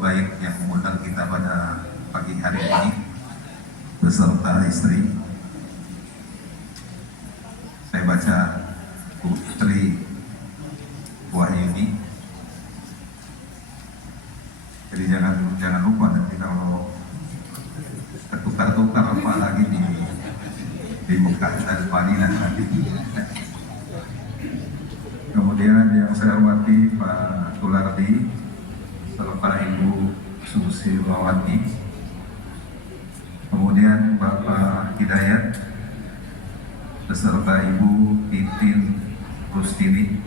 baik yang mengundang kita pada pagi hari ini beserta istri. Saya baca Putri Wahyuni. Jadi jangan lupa nanti kalau tukar-tukar apalagi di Mekah dan Madinah nanti. Kemudian yang saya hormati Pak Tulardi, serta Ibu Susilawati, kemudian Bapak Hidayat, beserta Ibu Titin Rustini.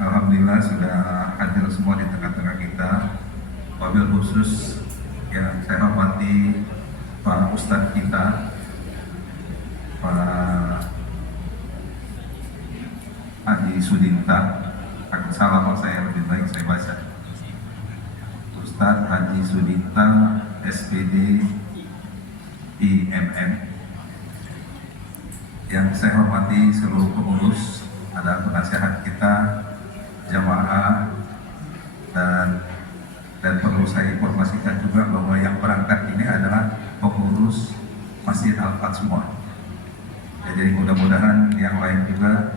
Alhamdulillah sudah hadir semua di tengah-tengah kita. Wabil khusus yang saya hormati Pak Ustadz kita, Pak Haji Sudinta. Salam saya lebih baik saya baca. Ustadz Haji Sudinta, SPD IMM. Yang saya hormati seluruh pengurus, ada penasehat kita, jamaah, dan perlu saya informasikan juga bahwa yang berangkat ini adalah pengurus Masjid Al-Fat semua. Ya, jadi mudah-mudahan yang lain juga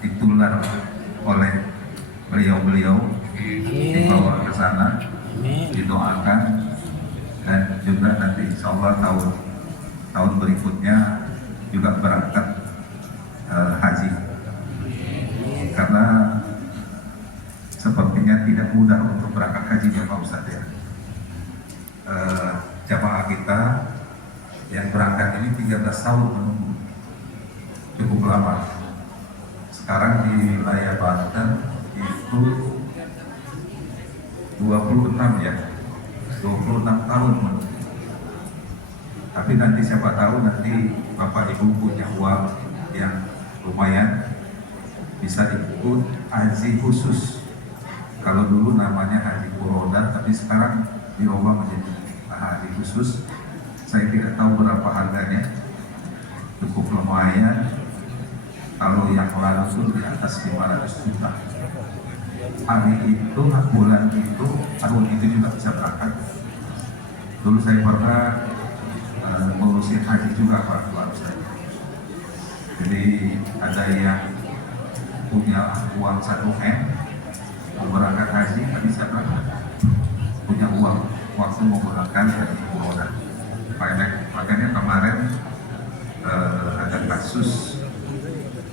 ditular oleh beliau-beliau, dibawa ke sana, didoakan, dan juga nanti insya Allah tahun berikutnya juga berangkat haji. Karena sepertinya tidak mudah untuk berangkat haji ya Pak Ustadz ya. Jamaah kita yang berangkat ini 13 tahun menunggu, cukup lama. Sekarang di wilayah Banten itu 26 ya, 26 tahun menunggu. Tapi nanti siapa tahu nanti Bapak Ibu punya uang yang lumayan, bisa ikut haji khusus. Kalau dulu namanya haji furoda, tapi sekarang diubah menjadi haji khusus. Saya tidak tahu berapa harganya, cukup lumayan. Kalau yang langsung di atas 500 juta. Hari itu, bulan itu, tahun itu juga bisa berangkat. Dulu saya pernah ngurusin haji juga Pak Ustadz. Jadi ada yang punya uang 1M mau berangkat haji, tapi siapa punya uang waktu mau berangkat haji furoda. Makanya kemarin ada kasus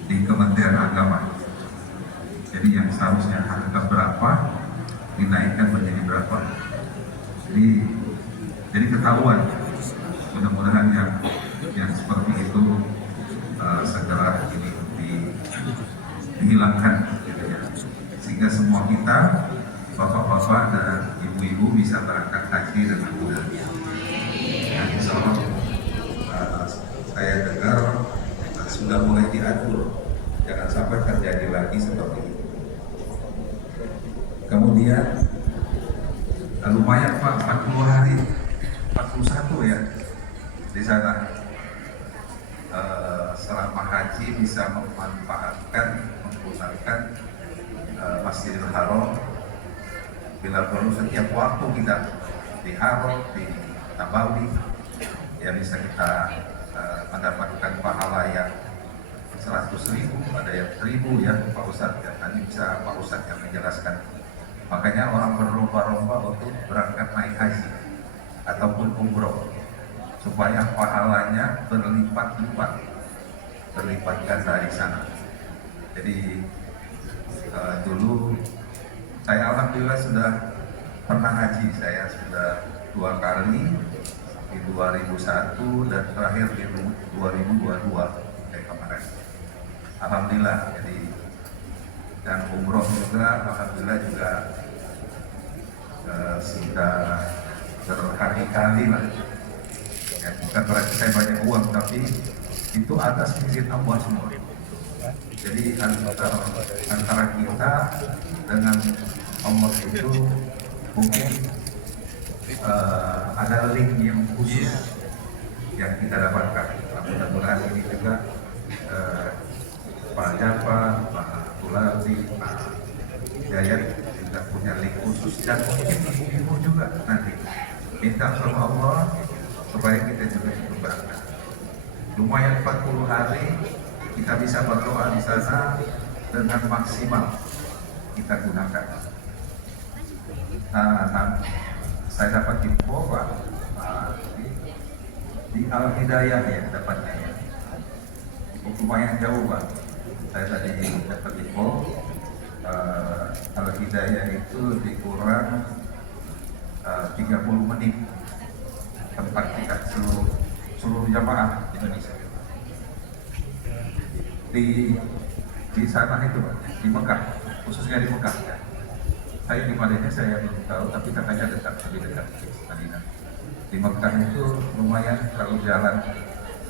di Kementerian Agama. Jadi yang seharusnya harga berapa dinaikkan menjadi berapa. Jadi ketahuan. Mudah-mudahan yang seperti itu segera dihilangkan, gitu ya. Sehingga semua kita, bapak-bapak dan ibu-ibu bisa berangkat haji dengan mudah. Nah, insya Allah saya dengar sudah mulai diatur, jangan sampai terjadi lagi seperti itu. Kemudian lumayan Pak, 40 hari, 41 ya di sana. Selama haji bisa menggunakan Masjidil Haram. Bila perlu setiap waktu kita di Haram, di Nabawi, ya bisa kita mendapatkan pahala yang 100.000, ada yang 1.000 ya Pak Ustadz ya. Nanti bisa Pak Ustadz yang menjelaskan. Makanya orang berlomba-lomba untuk berangkat naik haji ataupun umroh supaya pahalanya berlipat-lipat, terlipatkan dari sana. Jadi dulu saya alhamdulillah sudah pernah haji, saya sudah 2 kali di 2001 dan terakhir di 2022 kayak kemarin. Alhamdulillah. Jadi dan umroh juga alhamdulillah juga sudah berkali-kali lah. Ya, bukan berarti saya banyak uang, tapi itu atas izin Allah semua. Jadi antara kita dengan Allah itu mungkin ada link yang khusus yang kita dapatkan. Mudah-mudahan ini juga Pak Jafar, Pak Tulardi, Pak Hidayat sudah punya link khusus dan mungkin ibu-ibu juga nanti minta sama Allah supaya kita juga ikut berangkat. Lumayan 40 hari kita bisa berdoa di sana dengan maksimal kita gunakan. Saya dapat info Pak, di Al Hidayah ya dapatnya ya. Lumayan jauh Pak. Saya tadi dapat info Al Hidayah itu dikurang 30 menit tempat kita seluruh jamaah Indonesia di sana itu Pak, di Mekah, khususnya di Mekah ya. Saya di Madinah saya belum tahu, tapi katanya dekat, lebih dekat di Madinah. Di Mekah itu lumayan kalau jalan,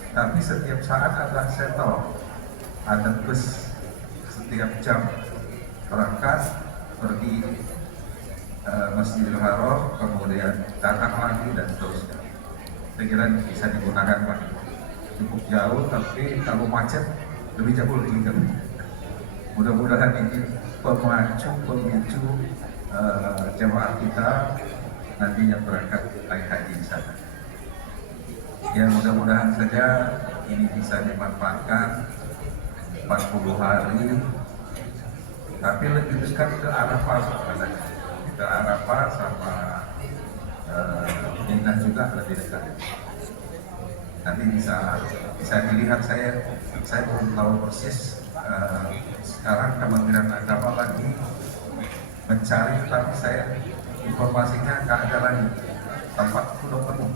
tapi setiap saat ada shuttle, ada bus setiap jam berangkat pergi Masjidil Haram, kemudian datang lagi dan seterusnya. Saya kira bisa digunakan Pak. Cukup jauh, tapi kalau macet lebih jauh lagi. Mudah-mudahan ini pemicu jemaah kita nanti yang berangkat naik haji di sana. Ya mudah-mudahan saja ini bisa dimanfaatkan 40 hari, tapi lebih dekat ke Arafah katanya. Ke Arafah sama Mina juga lebih dekat. Nanti bisa dilihat, saya belum tahu persis. Sekarang Kementerian Agama lagi mencari, tapi saya informasinya nggak ada lagi, tempat sudah penuh.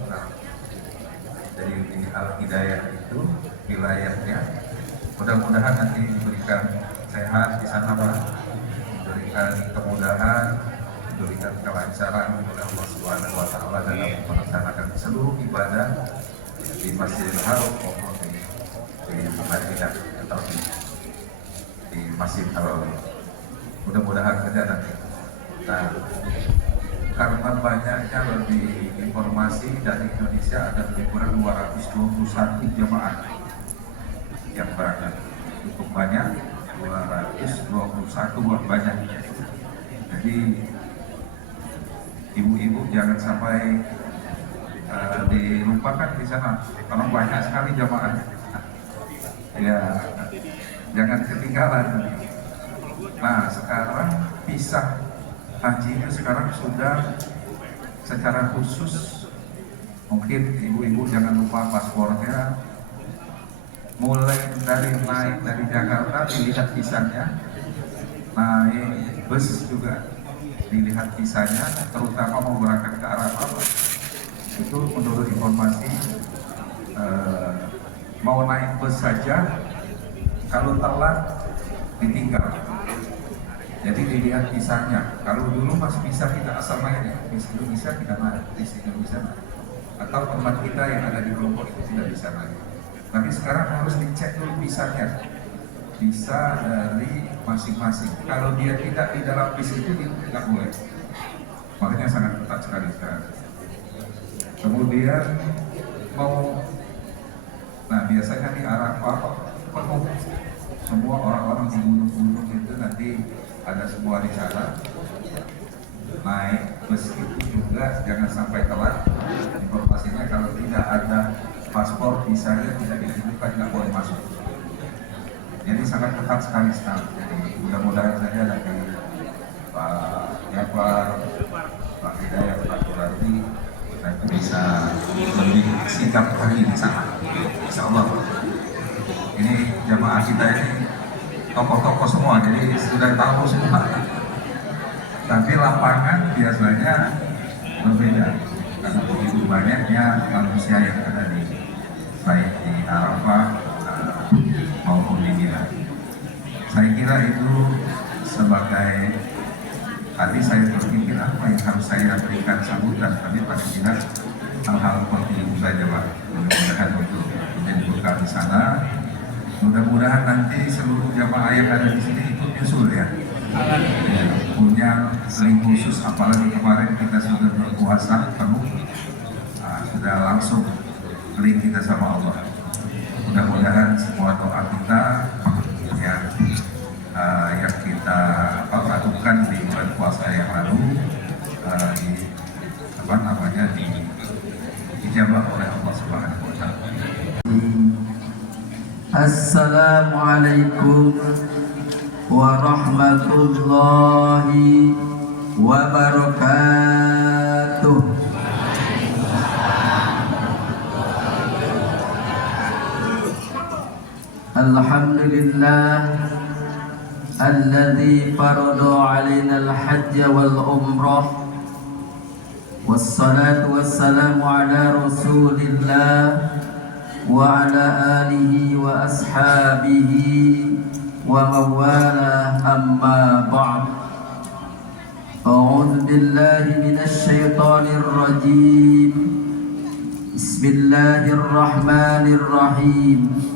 Jadi di Al Hidayah itu wilayahnya, mudah-mudahan nanti diberikan sehat di sana Pak, diberikan kemudahan, diberikan kelancaran oleh Allah Subhanahu Wa Taala dalam melaksanakan seluruh ibadah di Masjidil Haram maupun di Madinah atau di Masjid Haram. Mudah-mudahan saja nanti. Nah, karena banyaknya lebih informasi dari Indonesia, ada lebih kurang 221 jemaah yang berangkat. Cukup banyak, 221 buat banyaknya. Jadi ibu-ibu jangan sampai dilupakan di sana, karena banyak sekali jemaah. Ya, jangan ketinggalan. Nah, sekarang pisah haji itu sekarang sudah secara khusus, mungkin ibu-ibu jangan lupa paspornya. Mulai dari naik dari Jakarta dilihat visanya, naik bus juga dilihat visanya, terutama mau berangkat ke Arafah. Itu menurut informasi mau naik bus saja kalau telat ditinggal. Jadi dilihat visanya. Kalau dulu masih bisa kita asal naik ya, bisa kita naik, bisa naik. Atau teman kita yang ada di kelompok itu tidak bisa naik. Tapi sekarang harus dicek dulu visanya, visa dari masing-masing. Kalau dia tidak di dalam bis itu dia tidak boleh. Makanya sangat ketat sekali sekarang. Kemudian biasanya di Arafah penuh, semua orang-orang di gunung-gunung itu nanti ada semua di sana. Naik bus itu juga jangan sampai telat. Informasinya kalau tidak ada paspor, visanya tidak ditunjukkan, nggak boleh masuk. Jadi sangat ketat sekali sekarang. Jadi mudah-mudahan saja dari Pak Jafar, Pak Hidayah, Pak Surati nanti bisa lebih sikap lagi di sana. Insya Allah. Ini jamaah kita ini tokoh-tokoh semua, jadi sudah tahu semua. Tapi lapangan biasanya berbeda karena begitu banyaknya manusia yang ada di baik di Arafah maupun di Mina. Saya kira itu sebagai tadi saya berpikir apa yang harus saya berikan sambutan, tapi paling tidak hal-hal seperti itu saja Pak. Mudah-mudahan untuk menjadi bekal di sana. Mudah-mudahan nanti seluruh jamaah yang ada di sini ikut nyusul ya. Punya link khusus, apalagi kemarin kita sudah berpuasa penuh, sudah langsung link kita sama Allah. Mudah-mudahan semua doa kita yang kita lakukan di bulan puasa yang doanya dijawab oleh Allah Subhanahu wa taala. Assalamualaikum warahmatullahi wabarakatuh. Alhamdulillah alladzi farada 'alaina al-hajj wal umrah wassalatu wassalamu ala rasulillah wa ala alihi wa ashabihi wa mawala amma ba'd. A'udzu billahi minasy syaithanir rajim. Bismillahirrahmanirrahim.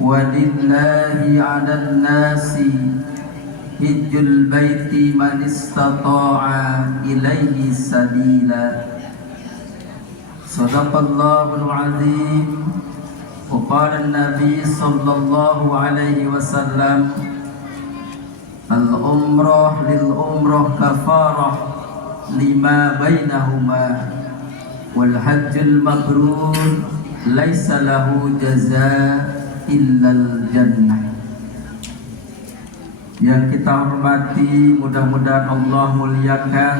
Walillahi 'alan nasi hijjul baiti man istata'a ilaihi sabila. Sadaqallahul azim. Wa qala an-nabi sallallahu alaihi wasallam, al-umrah lil umrah kafarah lima bainahuma wal hajjul mabrur laisa lahu jazaa illal jannah. Yang kita hormati, mudah-mudahan Allah muliakan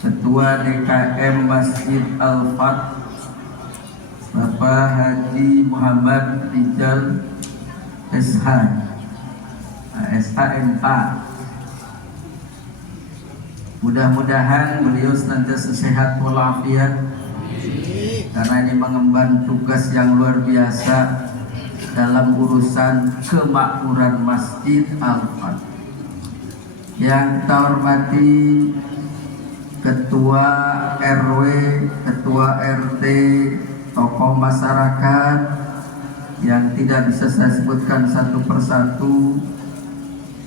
Ketua DKM Masjid Al-Fat Bapak Haji Muhammad Rijal SH SHMK. Mudah-mudahan beliau senantiasa sehat walafiat, karena ini mengemban tugas yang luar biasa dalam urusan kemakmuran Masjid Al-Fat. Yang kita hormati Ketua RW, Ketua RT, tokoh masyarakat yang tidak bisa saya sebutkan satu persatu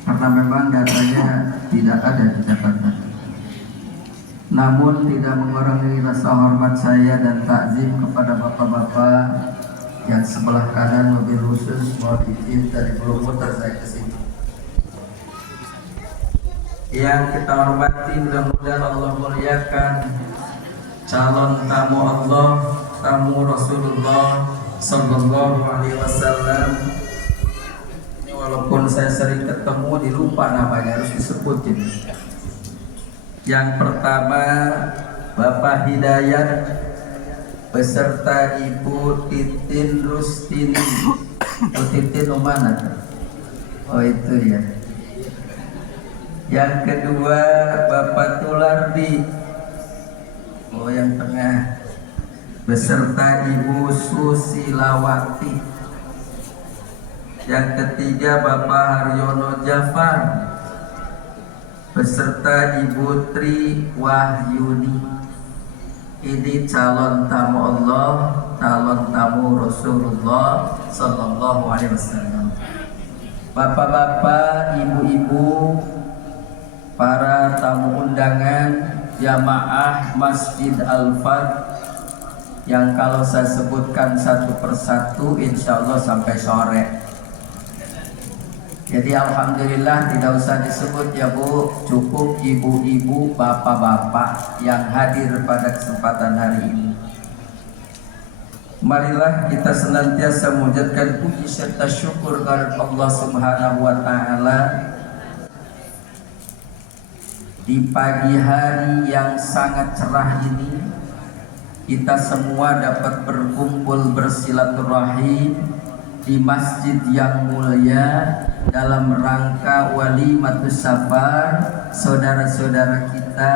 karena memang datanya tidak ada di catatan. Namun tidak mengurangi rasa hormat saya dan takzim kepada bapak-bapak yang sebelah kanan, mobil khusus mohon izin dari belum muter saya ke sini. Yang kita hormati, mudah-mudahan Allah muliakan calon tamu Allah, tamu Rasulullah sallallahu alaihi wasallam. Ini walaupun saya sering ketemu dilupa namanya, harus disebutin. Yang pertama Bapak Hidayat beserta Ibu Titin Rustini. Oh, Titin mana? Oh itu ya. Yang kedua Bapak Tulardi. Oh yang tengah beserta Ibu Susilawati. Yang ketiga Bapak Haryono Jafar beserta Ibu Tri Wahyuni. Ini calon tamu Allah, calon tamu Rasulullah sallallahu alaihi wasallam. Bapak-bapak, ibu-ibu, para tamu undangan jamaah Masjid Al-Fat yang kalau saya sebutkan satu persatu insya Allah sampai sore. Jadi alhamdulillah tidak usah disebut ya Bu, cukup ibu-ibu, bapak-bapak yang hadir pada kesempatan hari ini. Marilah kita senantiasa mengucapkan puji serta syukur kepada Allah Subhanahu wa taala di pagi hari yang sangat cerah ini. Kita semua dapat berkumpul bersilaturahim di masjid yang mulia dalam rangka walimatus safar saudara-saudara kita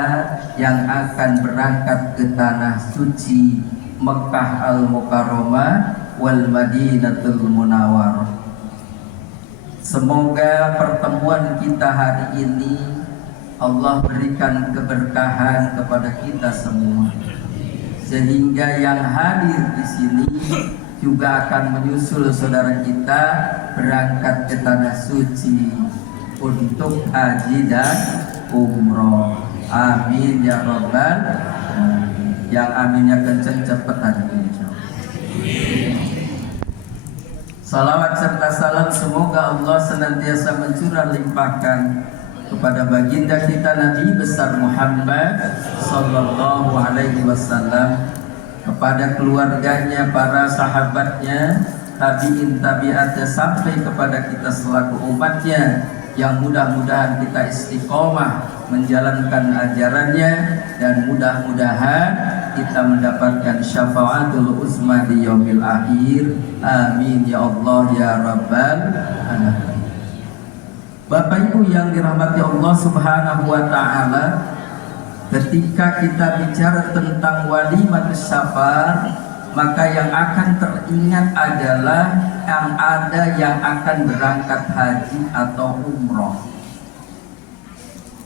yang akan berangkat ke tanah suci Mekah Al-Mukarramah wal Madinatul Munawwarah. Semoga pertemuan kita hari ini Allah berikan keberkahan kepada kita semua, sehingga yang hadir di sini juga akan menyusul saudara kita berangkat ke tanah suci untuk haji dan umroh. Amin ya rabbal alamin. Yang aminnya kenceng cepet hari ini. Salawat serta salam semoga Allah senantiasa mencurah limpahkan kepada baginda kita Nabi besar Muhammad sallallahu alaihi wasallam, kepada keluarganya, para sahabatnya, tabi'in tabi'atnya, sampai kepada kita selaku umatnya, yang mudah-mudahan kita istiqomah menjalankan ajarannya, dan mudah-mudahan kita mendapatkan syafaatul uzma di yaumil akhir. Amin ya Allah ya rabbal alamin. Bapak Ibu yang dirahmati Allah Subhanahu wa taala, ketika kita bicara tentang walimatus safar, maka yang akan teringat adalah yang akan berangkat haji atau umroh.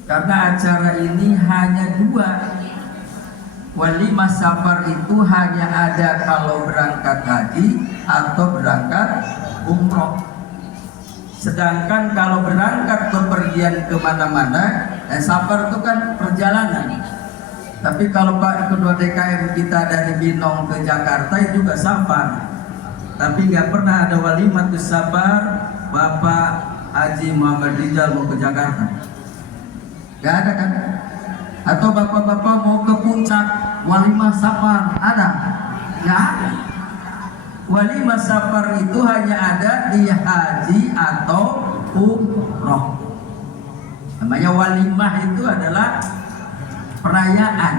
Karena acara ini hanya dua. Walimah safar itu hanya ada kalau berangkat haji atau berangkat umroh. Sedangkan kalau berangkat bepergian kemana-mana, safar itu kan perjalanan. Tapi kalau Pak Ketua DKM kita dari Binong ke Jakarta itu juga safar. Tapi nggak pernah ada walimatus safar Bapak Haji Muhammad Rizal mau ke Jakarta. Nggak ada kan? Atau bapak-bapak mau ke puncak walimah safar, ada? Nggak ada. Walimah safar itu hanya ada di haji atau umroh. Namanya walimah itu adalah perayaan.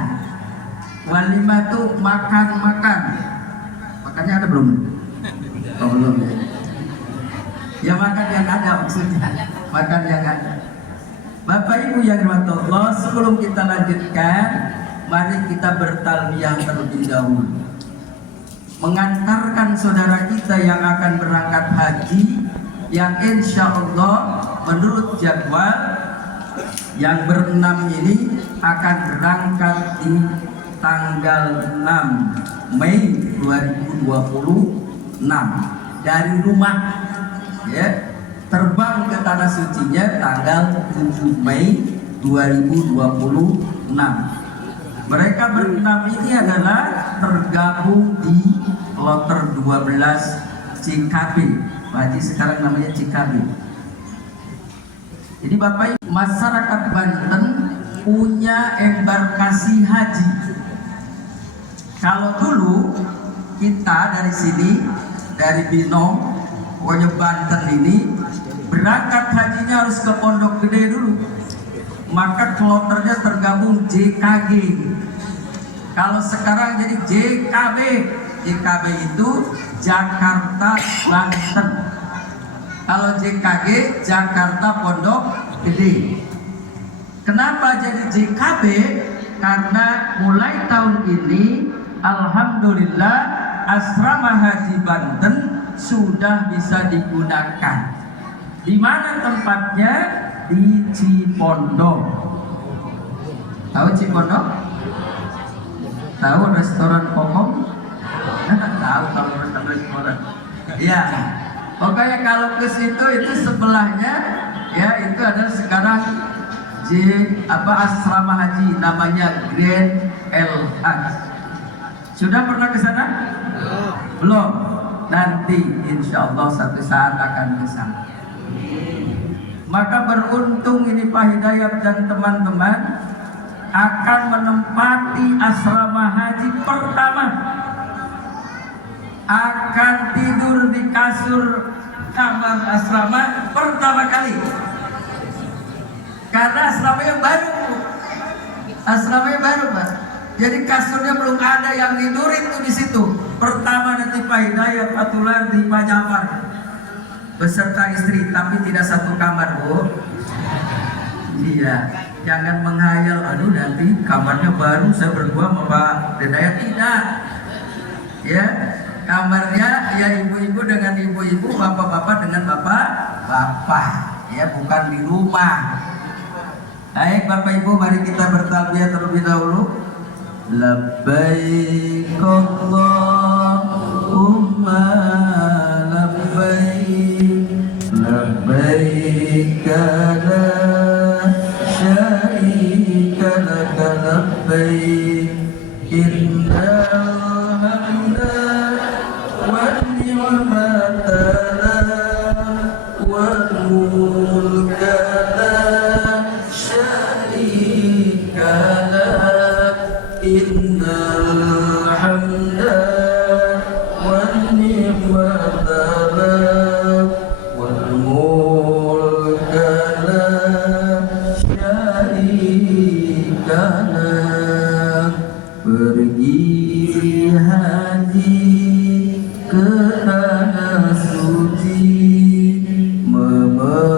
Walimah itu makan-makan. Makannya ada belum? Oh, belum ya. Ya makan yang ada maksudnya. Makan yang ada. Bapak Ibu yang dirahmati Allah, sebelum kita lanjutkan, mari kita bertalbiyah terlebih dahulu. Mengantarkan saudara kita yang akan berangkat haji, yang insya Allah menurut jadwal yang berenam ini akan berangkat di tanggal 6 Mei 2026 dari rumah, ya, terbang ke tanah sucinya tanggal 7 Mei 2026. Mereka berenam ini adalah tergabung di kloter 12 Cikabe. Haji sekarang namanya Cikabe. Jadi Bapak Ibu, masyarakat Banten punya embarkasi haji. Kalau dulu kita dari sini, dari Binong, pokoknya Banten ini, berangkat hajinya harus ke Pondok Gede dulu. Maka kloternya tergabung JKG. Kalau sekarang jadi JKB. JKB itu Jakarta Banten. Kalau JKG Jakarta Pondok Gede. Kenapa jadi JKB? Karena mulai tahun ini alhamdulillah asrama haji Banten sudah bisa digunakan. Di mana tempatnya? Di Cipondok. Tahu Cipondok? Tahu restoran Kokom? Tahu kalau restoran Cipondok. Iya. Pokoknya kalau ke situ itu sebelahnya, ya itu ada sekarang asrama haji namanya Grand El Haj. Sudah pernah ke sana? Belum. Nanti insya Allah satu saat akan ke sana. Maka beruntung ini Pak Hidayat dan teman-teman akan menempati asrama haji pertama. Akan tidur di kasur kamar asrama pertama kali. Karena asramanya baru. Asramanya baru, Pak. Jadi kasurnya belum ada yang tidurin tuh di situ. Pertama nanti Pak Hidayat, Pak Tular, di Pak Jafar beserta istri, tapi tidak satu kamar, Bu. Iya, jangan menghayal, aduh nanti kamarnya baru saya berdua sama Pak Hidayat, tidak. Ya, kamarnya ya ibu-ibu dengan ibu-ibu, bapak-bapak dengan bapak-bapak, ya bukan di rumah. Baik Bapak Ibu, mari kita bertalbiyah terlebih dahulu. Labbaik Allahumma labbaik, labbaik la syarika laka labbaik, innal hamda wan ni'mata wal mulka لك innal hamda wan ni'mata lak wal mulka la syarika lak. Pergi haji ke tanah suci, memenuhi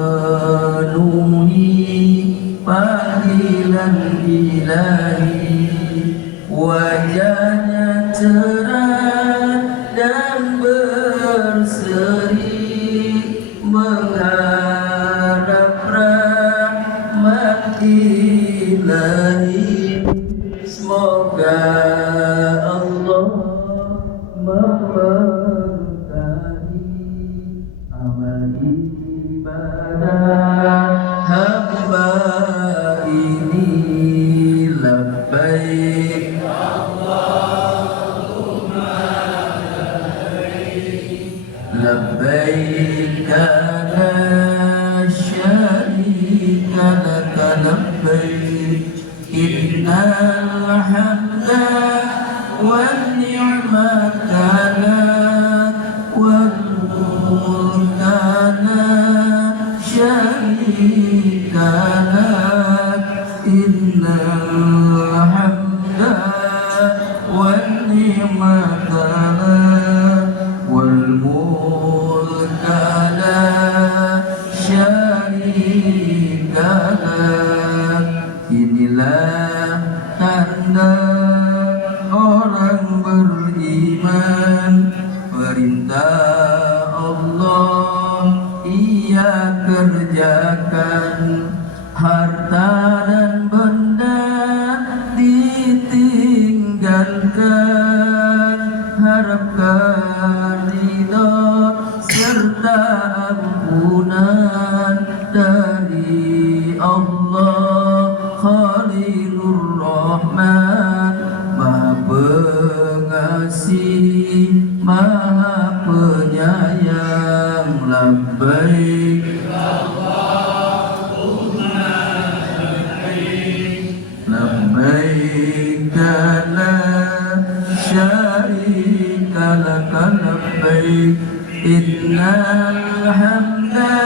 panggilan ilahi. Wajahnya cerah dan berseri, mengharap rahmat ilahi. Semoga Allah memberkahi amal ibadah hamba ini. Labbaik labbaik la syarika lak labbaik innal hamda wan ni'mata lak wal mulka la syarika lak innal hamda wan ni'mata lak wal mulka la syarika lak. Inilah tanda orang beriman, perintah Allah ia kerjakan, harta dan benda ditinggalkan, harapkan ridha serta ampunan dari Allah. Khalilur Rahman, Maha Pengasih, Maha Penyayang. Labbaik labbaik la syarika lak labbaik innal hamda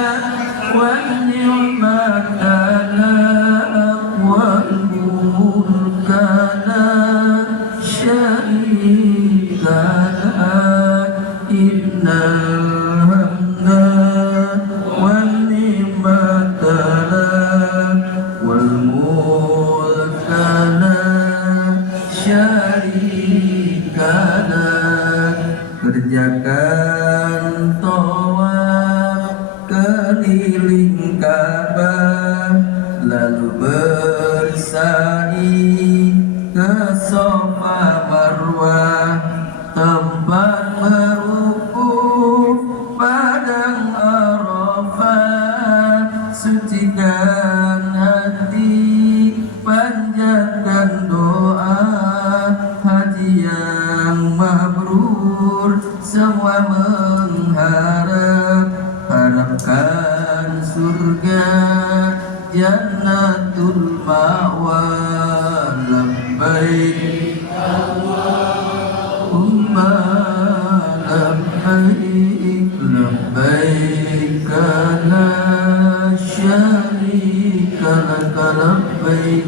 wan ni'mata lak wal mulka la syarika lak innal hamda wan ni'mata lak wal mulka la syarika lak. Kerjakan tawaf keliling Ka'bah, lalu bersa'i ke Safa Marwah, tempat berwukuf padang Arafah. Sucikan hati, panjatkan doa, haji yang mabrur semua mengharap, harapkan surga jannatul ma'wa. Labbaik Allahumma labbaik labbaik la syarika lak labbaik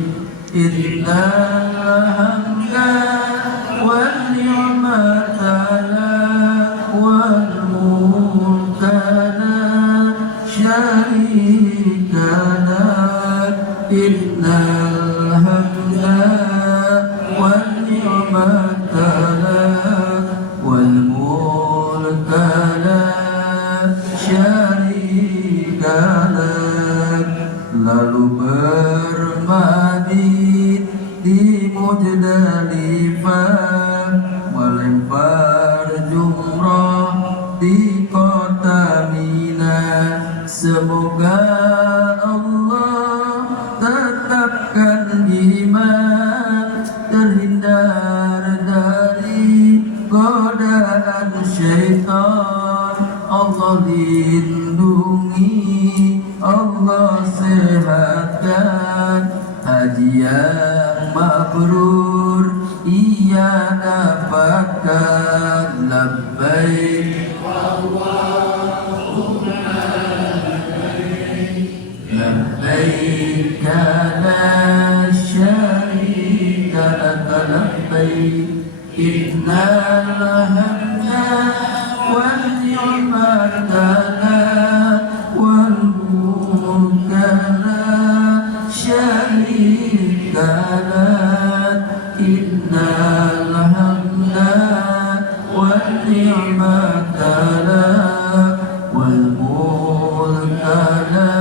innal hamda wan ni'mata lak wal mulka la syarika lak innal hamda wan ni'mata lak wal mulka la syarika lak. Lalu bermabit di Muzdalifah, melempar jumrah di kota Mina. Semoga Allah tetapkan iman, terhindar dari godaan syaitan. Allah lindungi, Allah sehatkan, haji yang mabrur ia dapatkan. Labbaik labbaik la syarika laka labbaik innal hamda wan ni'mata lak wal mulka la syarika lak innal hamda wan ni'mata lak wal mulka la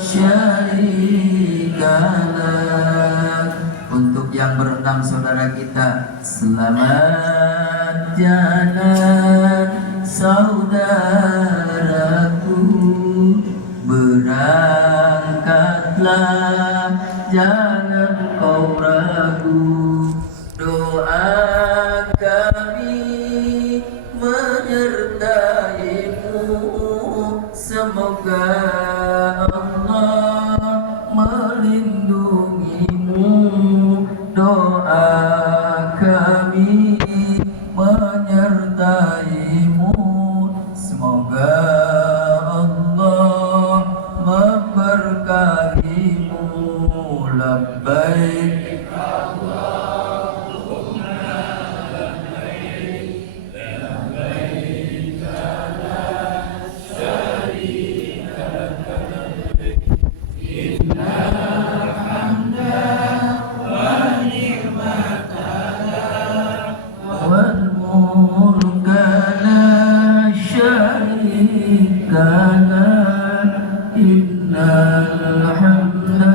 syarika lak. Untuk yang berenang saudara kita, selamat jalan saudaraku, berangkatlah jangan kau ragu. Doa kami menyertaimu, semoga Allah melindungimu. Doa kami menyertaimu, semoga Allah memberkahimu. Labbaik wal mulka la syarika lak innal hamda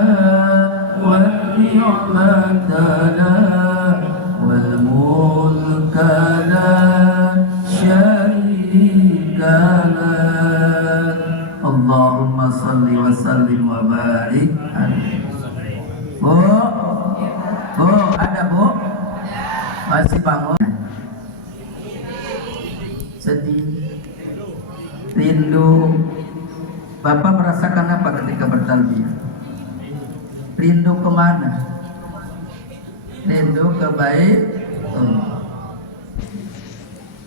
wan ni'mata lak wal mulka la syarika lak. Allahumma salli wa sallim wa barik alaihi. Bu, ada bu? Masih bangun? Sedih, rindu. Bapak merasakan apa ketika bertalbiyah? Rindu kemana? Rindu ke Baitullah.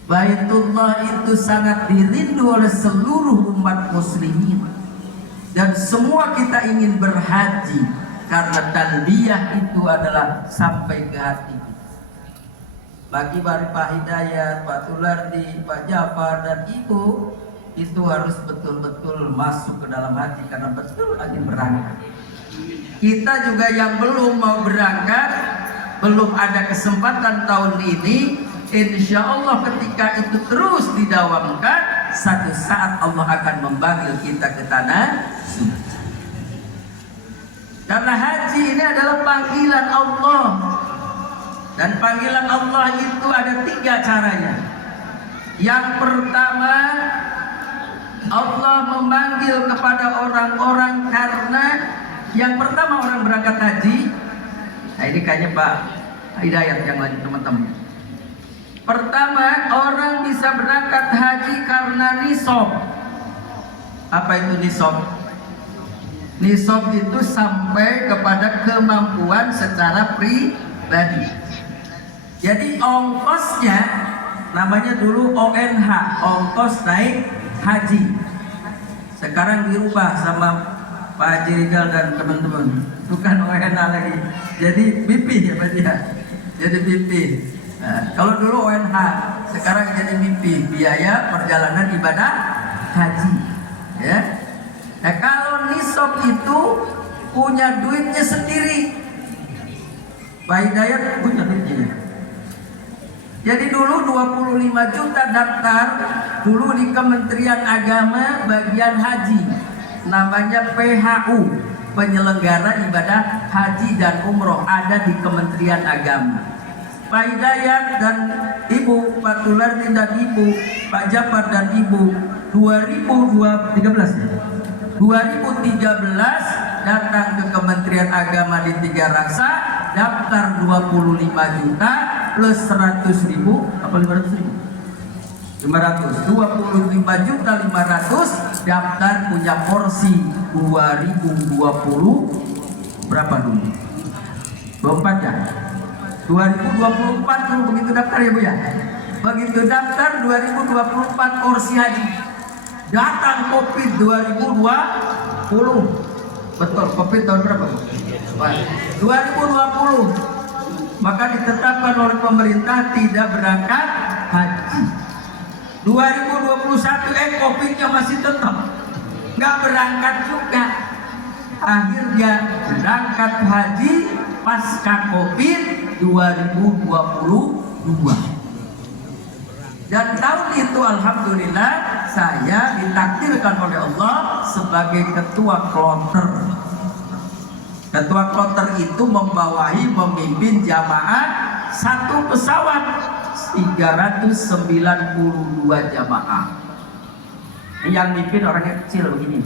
Baitullah itu sangat dirindu oleh seluruh umat muslimin, dan semua kita ingin berhaji karena talbiyah itu adalah sampai ke hati. Bagi Pak Hidayat, Pak Tulardi, Pak Jafar dan Ibu, itu harus betul-betul masuk ke dalam hati karena betul lagi berangkat. Kita juga yang belum mau berangkat, belum ada kesempatan tahun ini, insya Allah ketika itu terus didawamkan, satu saat Allah akan memanggil kita ke tanah suci. Karena haji ini adalah panggilan Allah. Dan panggilan Allah itu ada 3 caranya. Yang pertama, Allah memanggil kepada orang-orang karena yang pertama orang berangkat haji. Nah ini kayaknya Pak Hidayat yang lain teman-teman. Pertama, orang bisa berangkat haji karena nisab. Apa itu nisab? Nisab itu sampai kepada kemampuan secara pribadi. Jadi ongkosnya namanya dulu ONH, ongkos naik haji. Sekarang dirubah sama Pak Haji Rizal dan teman-teman, bukan ONH lagi, jadi BP ya Pak dia, jadi BP. Nah, kalau dulu ONH, sekarang jadi BP, biaya perjalanan ibadah haji. Ya. Nah, kalau nisab itu punya duitnya sendiri. Pak Hidayat punya duitnya. Jadi dulu 25 juta daftar dulu di Kementerian Agama bagian haji, namanya PHU, penyelenggara ibadah haji dan umroh, ada di Kementerian Agama. Pak Hidayat dan Ibu, Pak Tulardi dan Ibu, Pak Jafar dan Ibu 2013 datang ke Kementerian Agama di Tiga Raksa, daftar 25 juta plus 100.000 apa 500.000? 25.500.500 daftar punya porsi 2020 berapa dulu? 24 ya. 2024 dulu begitu daftar ya Bu ya. Begitu daftar 2024 kursi haji. Datang Covid 2020. Betul, Covid tahun berapa Bu? 2020. Maka ditetapkan oleh pemerintah tidak berangkat haji. 2021 Covidnya masih tetap nggak berangkat juga. Akhirnya berangkat haji pasca Covid 2022. Dan tahun itu alhamdulillah saya ditakdirkan oleh Allah sebagai ketua kloter. Ketua kloter itu memimpin jamaah satu pesawat 392 jamaah. Yang mimpin orangnya kecil begini.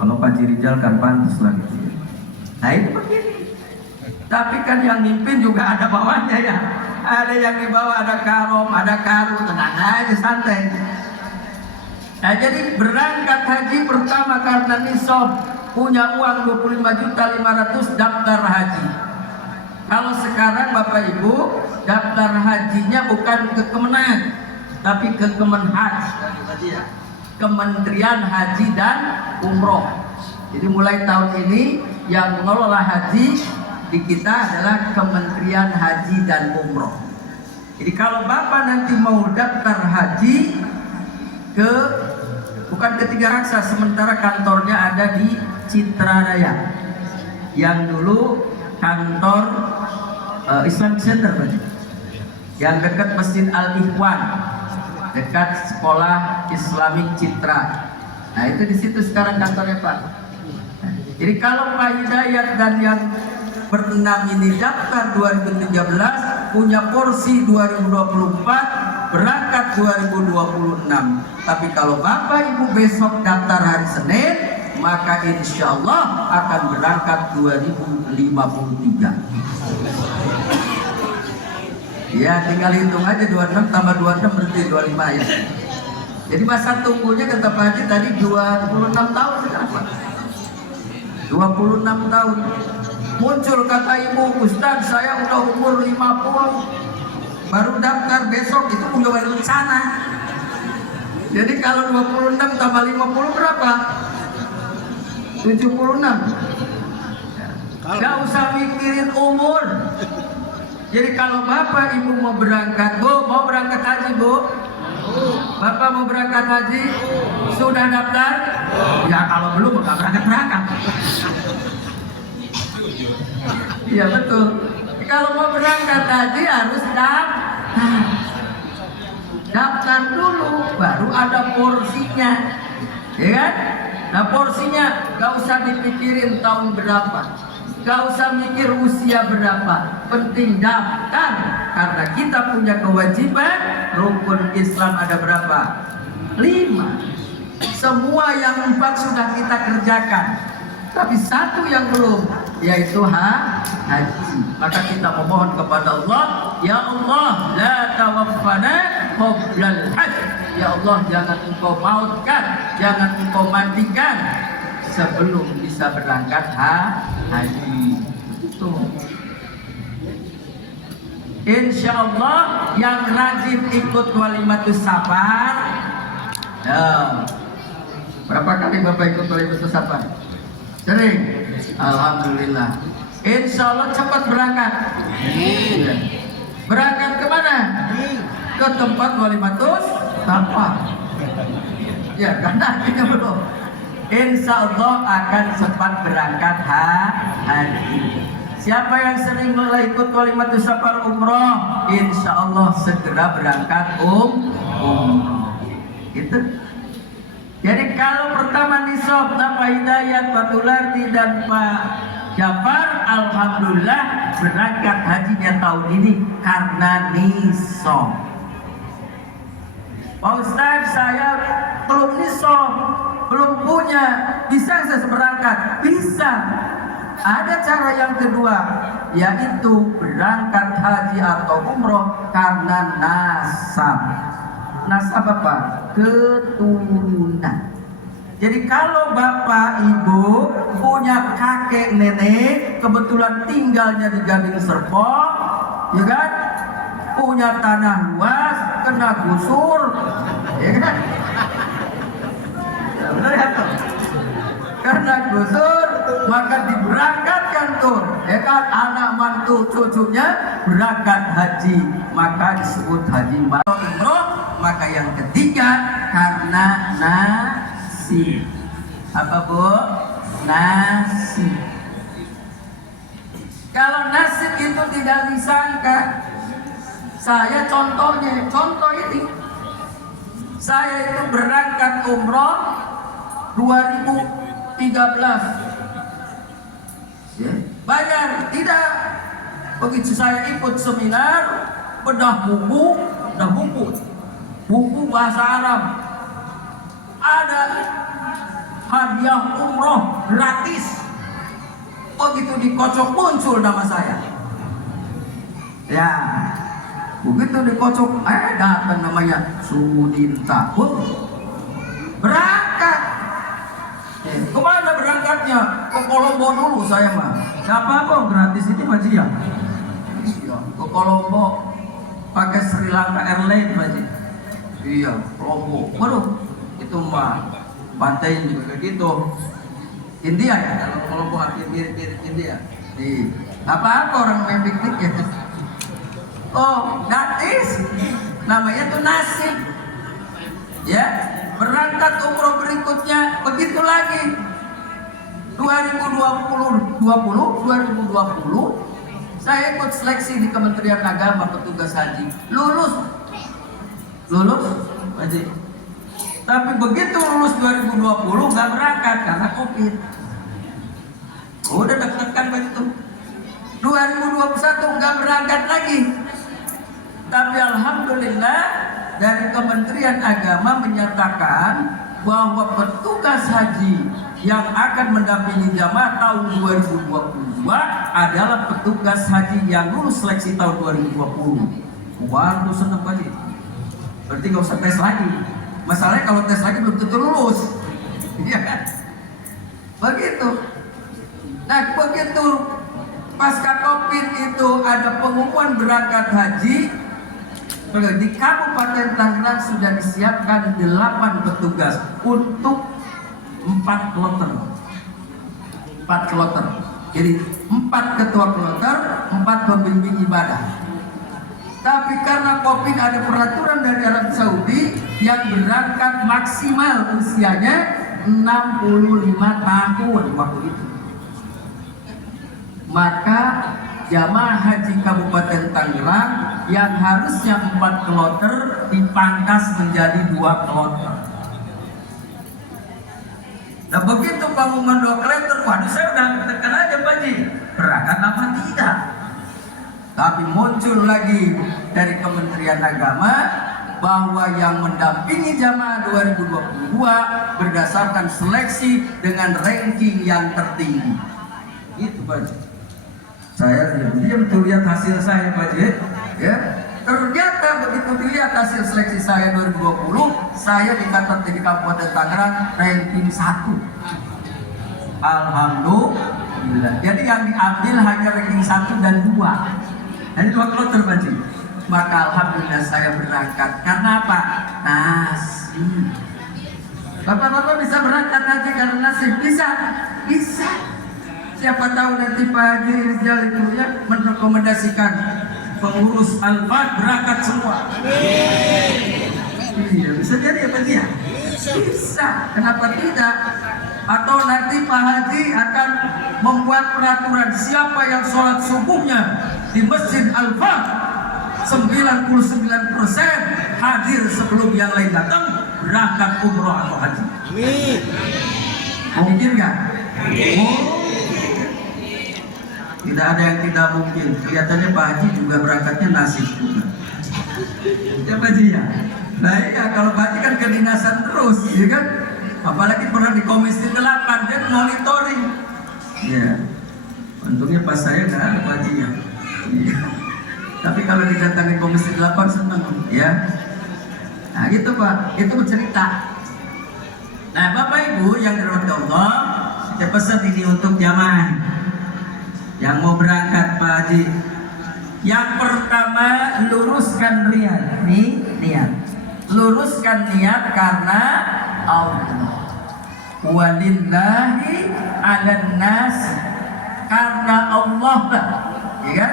Kalau Pak Rijal kan pantas lah gitu. Nah itu begini. Tapi kan yang mimpin juga ada bawahnya ya. Ada yang di bawah, ada karom, ada karu, tenang aja santai. Nah jadi berangkat haji pertama karena nisab, punya uang 25.500.000 daftar haji. Kalau sekarang Bapak Ibu daftar hajinya bukan ke Kemenang, tapi ke Kemenhaj, Kementerian Haji dan Umroh. Jadi mulai tahun ini yang mengelola haji di kita adalah Kementerian Haji dan Umroh. Jadi kalau Bapak nanti mau daftar haji ke bukan ke Tiga Raksa, sementara kantornya ada di Citra Raya, yang dulu kantor Islamic Center berarti, yang dekat Masjid Al-Ikhwan, dekat sekolah Islamic Citra. Nah itu di situ sekarang kantornya Pak. Jadi kalau Pak Hidayat dan yang berenam ini daftar 2017, punya porsi 2024, berangkat 2026. Tapi kalau Bapak Ibu besok daftar hari Senin, maka insya Allah akan berangkat 2053. Ya tinggal hitung aja 26 tambah 26 berarti 25 ya. Jadi masa tunggunya kata Pak Haji tadi 26 tahun sekarang Pak. 26 tahun. Muncul kata ibu, Ustaz saya udah umur 50, baru daftar besok, itu udah berencana. Jadi kalau 26 tambah 50 berapa? 76. Gak usah mikirin umur. Jadi kalau Bapak Ibu mau berangkat, Bu, mau berangkat haji Bu? Bapak mau berangkat haji? Sudah daftar? Ya kalau belum nggak berangkat. Iya betul. Kalau mau berangkat haji harus daftar dulu, baru ada porsinya, ya kan? Nah porsinya gak usah dipikirin tahun berapa, gak usah mikir usia berapa, penting daftar. Karena kita punya kewajiban, rukun Islam ada berapa? 5. Semua yang 4 sudah kita kerjakan, tapi 1 yang belum, yaitu haji. Maka kita memohon kepada Allah, ya Allah, la tawaffana qoblal hajj. Ya Allah, jangan engkau mautkan, jangan engkau matikan sebelum bisa berangkat haji. Itu. Insya Allah yang rajin ikut walimatus safar. Berapa kali Bapak ikut walimatus safar? Sering. Alhamdulillah. Insya Allah cepat berangkat. Ya. Berangkat kemana? Ke tempat walimatus safar. Ya, karena akhirnya belum. Insya Allah akan cepat berangkat haji. Siapa yang sering mulai ikut walimatus safar umroh, insya Allah segera berangkat umroh. Itu. Jadi kalau pertama nisab Pak Hidayat, Pak Tulardi dan Pak Jafar, alhamdulillah berangkat hajinya tahun ini karena nisab. Pak Ustaz, saya belum nisab, belum punya, bisa saya berangkat? Bisa. Ada cara yang kedua, yaitu berangkat haji atau umroh karena nasab. Nasab apa? Keturunan. Jadi kalau bapak ibu punya kakek nenek kebetulan tinggalnya di Gading Serpong, ya kan? Punya tanah luas, kena gusur, ya kan? Ya, benar ya tuh? Karena gusur maka diberangkatkan tuh, ya kan? Anak mantu cucunya berangkat haji, maka disebut haji umroh. Maka yang ketiga karena nasib. Apa bu? Nasib. Kalau nasib itu tidak disangka, saya contoh ini, saya itu berangkat umroh 2013, ya, bayar tidak. Begitu saya ikut seminar bedah buku bahasa Arab, ada hadiah umroh gratis. Begitu dikocok muncul nama saya. Ya, begitu dikocok, datang namanya Sudinta. Berangkat. Kemana berangkatnya? Ke Kolombo dulu saya mah. Gak apa-apa, gratis ini Pak Ji ya. Ke Kolombo pakai Sri Lanka Airlines Pak Ji. Iya, Kolombo. Waduh, itu mah pantai juga gitu. India ya, kalau Kolombo mirip India. Di apa orang main piknik ya. Oh, gratis. Namanya tuh nasib. Ya, berangkat umroh berikutnya begitu lagi. 2020 saya ikut seleksi di Kementerian Agama petugas haji. Lulus Haji. Tapi begitu lulus 2020 nggak berangkat karena Covid. Udah deg-degan begitu. 2021 nggak berangkat lagi. Tapi alhamdulillah dari Kementerian Agama menyatakan bahwa petugas haji yang akan mendampingi jamaah tahun 2022 adalah petugas haji yang lulus seleksi tahun 2020. Waduh, senang banget. Berarti nggak usah tes lagi. Masalahnya kalau tes lagi belum tentu lulus. Iya kan? Begitu. Nah, begitu pasca Covid itu ada pengumuman berangkat haji. Di Kabupaten Tangerang sudah disiapkan 8 petugas untuk 4 kloter. 4 kloter. Jadi 4 ketua kloter, 4 pembimbing ibadah. Tapi karena Covid ada peraturan dari Arab Saudi yang berangkat maksimal usianya 65 tahun waktu itu. Maka jamaah haji Kabupaten Tangerang yang harusnya 4 kloter dipangkas menjadi 2 kloter. Nah begitu pengumuman 2 kloter, waduh saya udah tekan aja Pak Ji, berangkat apa tidak? Tapi muncul lagi dari Kementerian Agama bahwa yang mendampingi jamaah 2022 berdasarkan seleksi dengan ranking yang tertinggi. Itu Pak Ji. Saya diam tuh lihat hasil saya Pak Ji, ya. Ternyata begitu dilihat hasil seleksi saya 2020, saya dicatat di Kabupaten Tangerang ranking 1. Alhamdulillah. Jadi yang diambil hanya ranking 1 dan 2. Hanya 2 kloter Pak Ji. Maka alhamdulillah saya berangkat. Karena apa? Nasib. Bapak-bapak bisa berangkat haji karena nasib? Bisa. Siapa tahu nanti Pak Haji Rizal itu ya merekomendasikan pengurus Al-Fat berangkat semua. Iya, bisa jadi ya Pak Haji ya? Bisa. Kenapa tidak? Atau nanti Pak Haji akan membuat peraturan siapa yang sholat subuhnya di Masjid Al-Fat 99% hadir sebelum yang lain datang berangkat umroh atau haji. Mungkin nggak? Tidak ada yang tidak mungkin. Kelihatannya Pak Haji juga berangkatnya nasib juga. Ya Pak Haji ya. Nah iya, kalau Pak Haji kan kedinasan terus, ya kan? Apalagi pernah di Komisi 8 dia monitoring. Ya. Untungnya pas saya nggak ada Pak Haji ya. Iya. Tapi kalau didatangi Komisi 8 senang, ya. Nah gitu Pak, itu bercerita. Nah Bapak Ibu. Ibu yang dirahmati Allah, saya pesan ini untuk jamaah yang mau berangkat Pak Haji. Yang pertama, luruskan niat. Niat. Luruskan niat karena Allah. Walillahi 'alan nas, karena Allah lah, ya kan?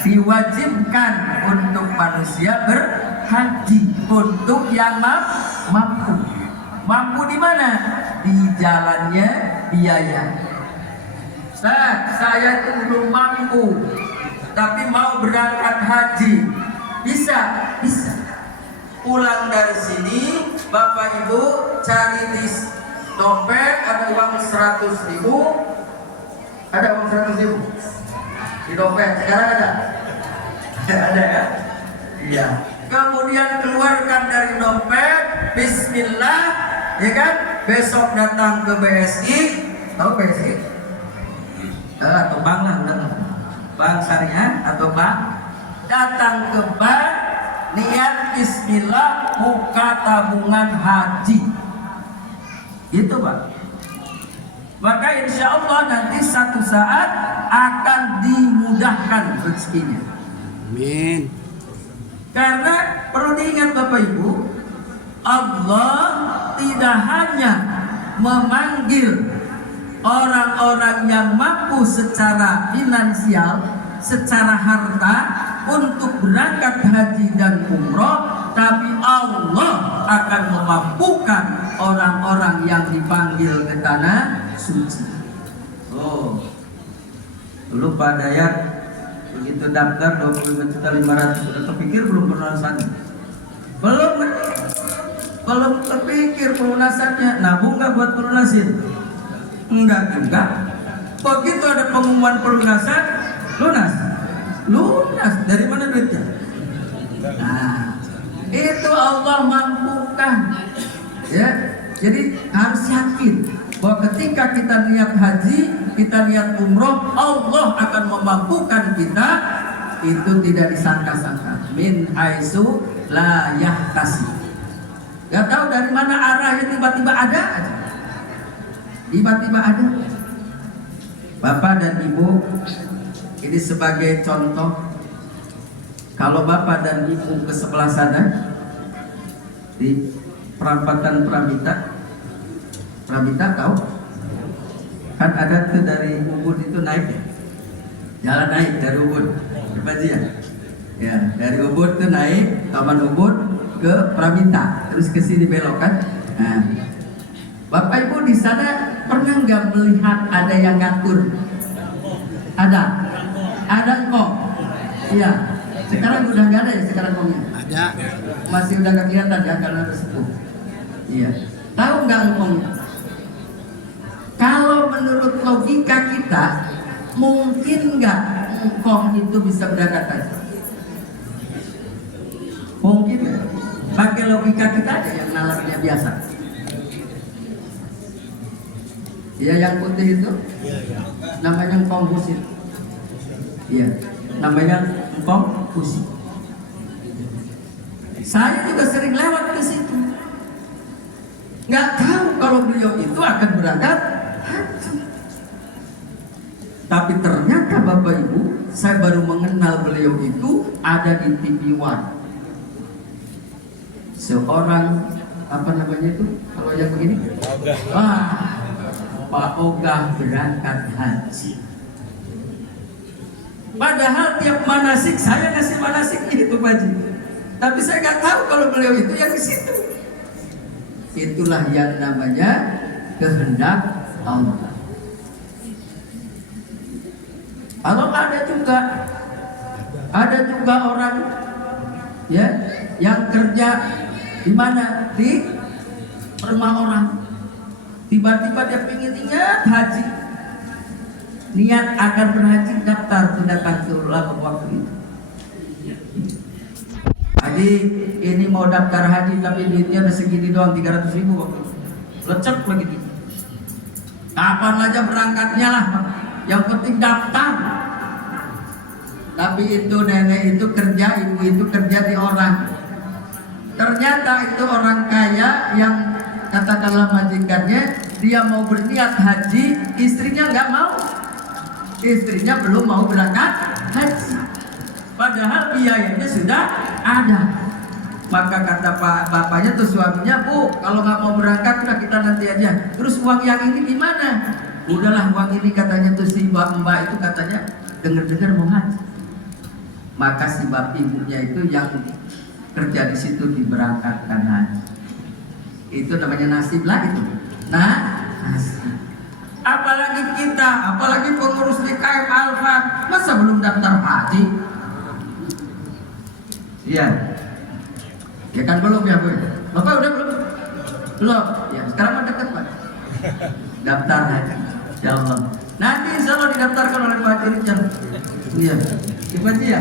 Diwajibkan untuk manusia berhaji untuk yang mampu. Mampu di mana? Di jalannya biaya. Saya itu belum mampu, tapi mau berangkat haji. Bisa. Pulang dari sini, Bapak Ibu cari di dompet ada uang 100.000. Ada uang 100.000 di dompet. Sekarang ada? Ada ya? Iya. Kemudian keluarkan dari dompet, Bismillah, ya kan? Besok datang ke BSI, tahu BSI? Atau bank lah, bank syariah atau bank. Datang ke bank, niat Bismillah, buka tabungan haji. Itu Pak. Maka insya Allah nanti satu saat akan dimudahkan rezekinya. Amin. Karena perlu diingat Bapak Ibu, Allah tidak hanya memanggil orang-orang yang mampu secara finansial, secara harta untuk berangkat haji dan umroh, tapi Allah akan memampukan orang-orang yang dipanggil ke tanah suci. Oh, dulu Pak Dayat begitu daftar 25.500.000 sudah terpikir belum pelunasannya? Belum terpikir pelunasannya. Nabung nggak buat pelunasin? Enggak juga. Begitu ada pengumuman pelunasan, lunas. Dari mana duitnya? Nah, itu Allah mampukan. Ya, jadi harus yakin bahwa ketika kita niat haji, kita niat umroh, Allah akan memampukan kita. Itu tidak disangka-sangka. Min haitsu la yahtasib. Gak tahu dari mana arahnya, tiba-tiba ada aja. Tiba-tiba ada. Bapak dan Ibu, ini sebagai contoh. Kalau Bapak dan Ibu ke sebelah sana di perampatan Pramita tahu? Kan ada tuh dari Ubud itu naik ya? Jalan naik dari Ubud, ya, dari Ubud tuh naik Taman Ubud ke Pramita, terus ke sini belok kan? Nah, Bapak Ibu di sana pernah nggak melihat ada yang ngatur? Ada kok? Iya. Sekarang udah nggak ada ya sekarang kongnya? Ada. Masih udah nggak kelihatan ya karena udah sepuh. Iya. Tahu nggak engkongnya? Kalau menurut logika kita, mungkin nggak engkong itu bisa berangkat haji? Mungkin nggak? Pakai logika kita aja yang nalarnya biasa. Iya, yang putih itu namanya engkong pusit. Iya, namanya engkong pusit. Saya juga sering lewat ke situ. Nggak tahu kalau beliau itu akan berangkat haji. Tapi ternyata Bapak Ibu, saya baru mengenal beliau itu ada di TV One. Seorang apa namanya itu? Kalau yang begini? Wah, Pak Ogah berangkat haji. Padahal tiap manasik saya ngasih manasik itu Pak Haji. Tapi saya nggak tahu kalau beliau itu yang di situ. Itulah yang namanya kehendak Allah. Kalau ada juga orang ya yang kerja di mana, di rumah orang, tiba-tiba dia pengen ingat haji, niat akan berhaji, daftar tuh datang ke waktu itu. Haji ini mau daftar haji tapi duitnya udah segini doang, 300.000 waktu itu. Lecek begitu. Kapan aja berangkatnya lah, yang penting daftar. Tapi itu nenek itu kerja, ibu itu kerja di orang. Ternyata itu orang kaya yang katakanlah majikannya, dia mau berniat haji, istrinya nggak mau, istrinya belum mau berangkat haji, padahal biayanya sudah ada. Maka kata bapaknya tuh suaminya, Bu, kalau nggak mau berangkat udah kita nanti aja. Terus uang yang ini gimana? Udahlah, uang ini katanya tuh si mbak itu katanya dengar-dengar mau haji. Maka si bapak ibunya itu yang kerja di situ diberangkatkan haji. Itu namanya nasib lah itu. Nah, nasib. Apalagi kita, apalagi pengurus DKM Alfa, masa belum daftar haji? Iya. Ya kan belum ya, Bu? Bapak udah belum? Belum. Ya, sekarang mah dekat, Pak. Daftar haji. Ya Allah. Nanti insya Allah didaftarkan oleh Pak Haji Rijal. Iya. Gimana sih ya?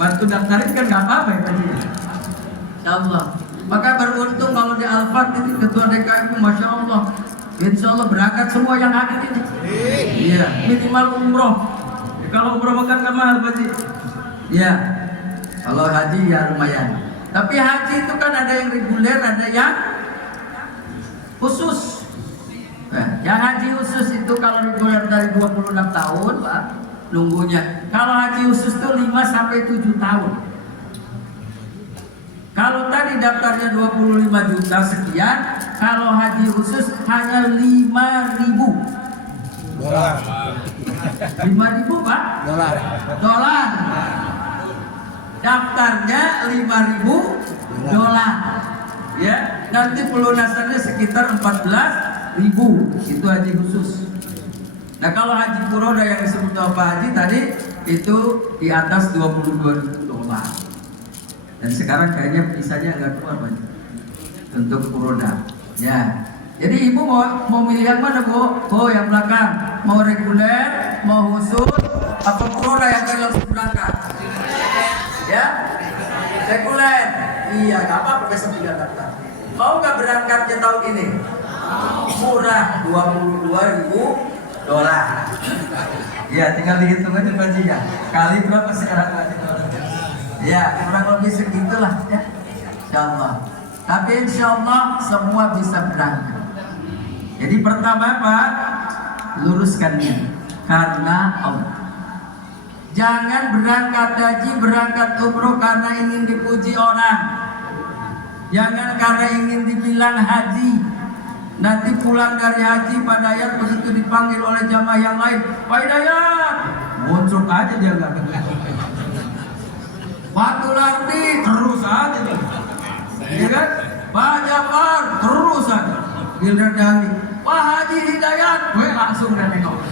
Bantu daftarin kan nggak apa-apa ya, Pak Haji. Ya Allah. Maka beruntung kalau di Al-Fat ini ketua DKM, Masya Allah. Insya Allah berangkat semua yang hadir ini. Iya. Minimal umroh. Ya, kalau umroh kan nggak mahal, Pak Haji. Iya. Kalau haji ya lumayan. Tapi haji itu kan ada yang reguler, ada yang khusus. Nah, yang haji khusus itu kalau reguler dari 26 tahun, Pak, nunggunya. Kalau haji khusus itu 5 sampai 7 tahun. Kalau tadi daftarnya 25 juta sekian, kalau haji khusus hanya 5.000 dolar. 5.000, Pak? Dolar. Daftarnya 5.000 dolar, ya. Nanti pelunasannya sekitar 14.000. Itu haji khusus. Nah, kalau haji furoda yang disebut Bapak Haji tadi itu di atas 22.000 dolar. Dan sekarang kayaknya visanya nggak keluar, Pak, untuk furoda. Ya. Jadi ibu mau milih yang mana, Bu? Oh, yang belakang. Mau reguler, mau khusus, apa furoda yang pengen langsung berangkat? Ya, reguler. Iya, nggak apa-apa, besok tinggal daftar. Mau nggak berangkatnya tahun ini? Murah, 22.000 dolar. Ya, tinggal dihitung aja Pak Haji ya. Kali berapa sekarang Pak Haji? Ya, kurang lebih segitulah ya. Insya Allah. Tapi insya Allah semua bisa berangkat. Jadi pertama Pak, luruskan niat karena Allah. Jangan berangkat haji, berangkat umroh karena ingin dipuji orang. Jangan karena ingin dibilang haji. Nanti pulang dari haji Pak Dayat begitu dipanggil oleh jamaah yang lain, Pak Dayat, muncul aja dia nggak dengar. Pak Tulardi terus aja dia. Ya kan? Pak Jafar terus aja. Giliran Dani, Pak Haji Hidayat, gue langsung dia nengok.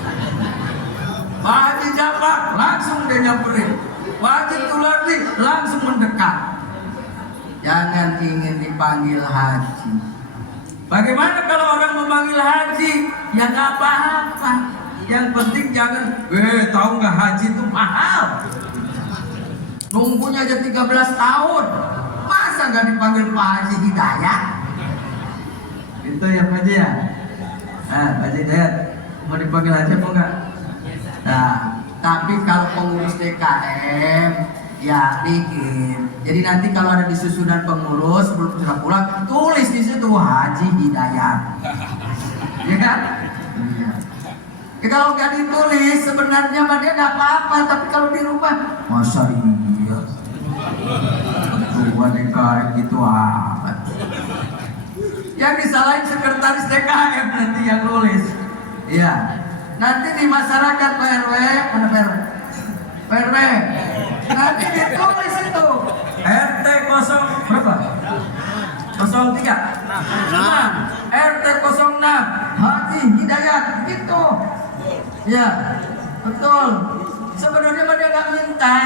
Pak Haji Jafar langsung dia nyamperin. Pak Haji Tulardi langsung mendekat. Jangan ingin dipanggil haji. Bagaimana kalau orang memanggil haji? Ya nggak apa-apa. Yang penting jangan, tahu nggak haji itu mahal. Nunggunya aja 13 tahun. Masa nggak dipanggil Pak Haji Hidayat? Itu ya Pak Haji ya. Nah, Pak Haji Hidayat mau dipanggil haji apa enggak? Nah, tapi kalau pengurus DKM ya bikin. Jadi nanti kalau ada di susunan pengurus sebelum sudah pulang, tulis di situ Haji Hidayat. Ya kan? Iya. Ya, kalau nggak ditulis sebenarnya mah dia nggak apa-apa, tapi kalau di rumah masa iya ketua DKM gitu amat. Yang disalahin sekretaris DKM nanti yang nulis. Iya. Nanti di masyarakat Pak RW, mana Pak RW? Pak RW. Nanti ditulis itu RT 0 berapa? 03 6 RT 06 Haji Hidayat gitu. Ya, betul. Sebenarnya dia nggak minta,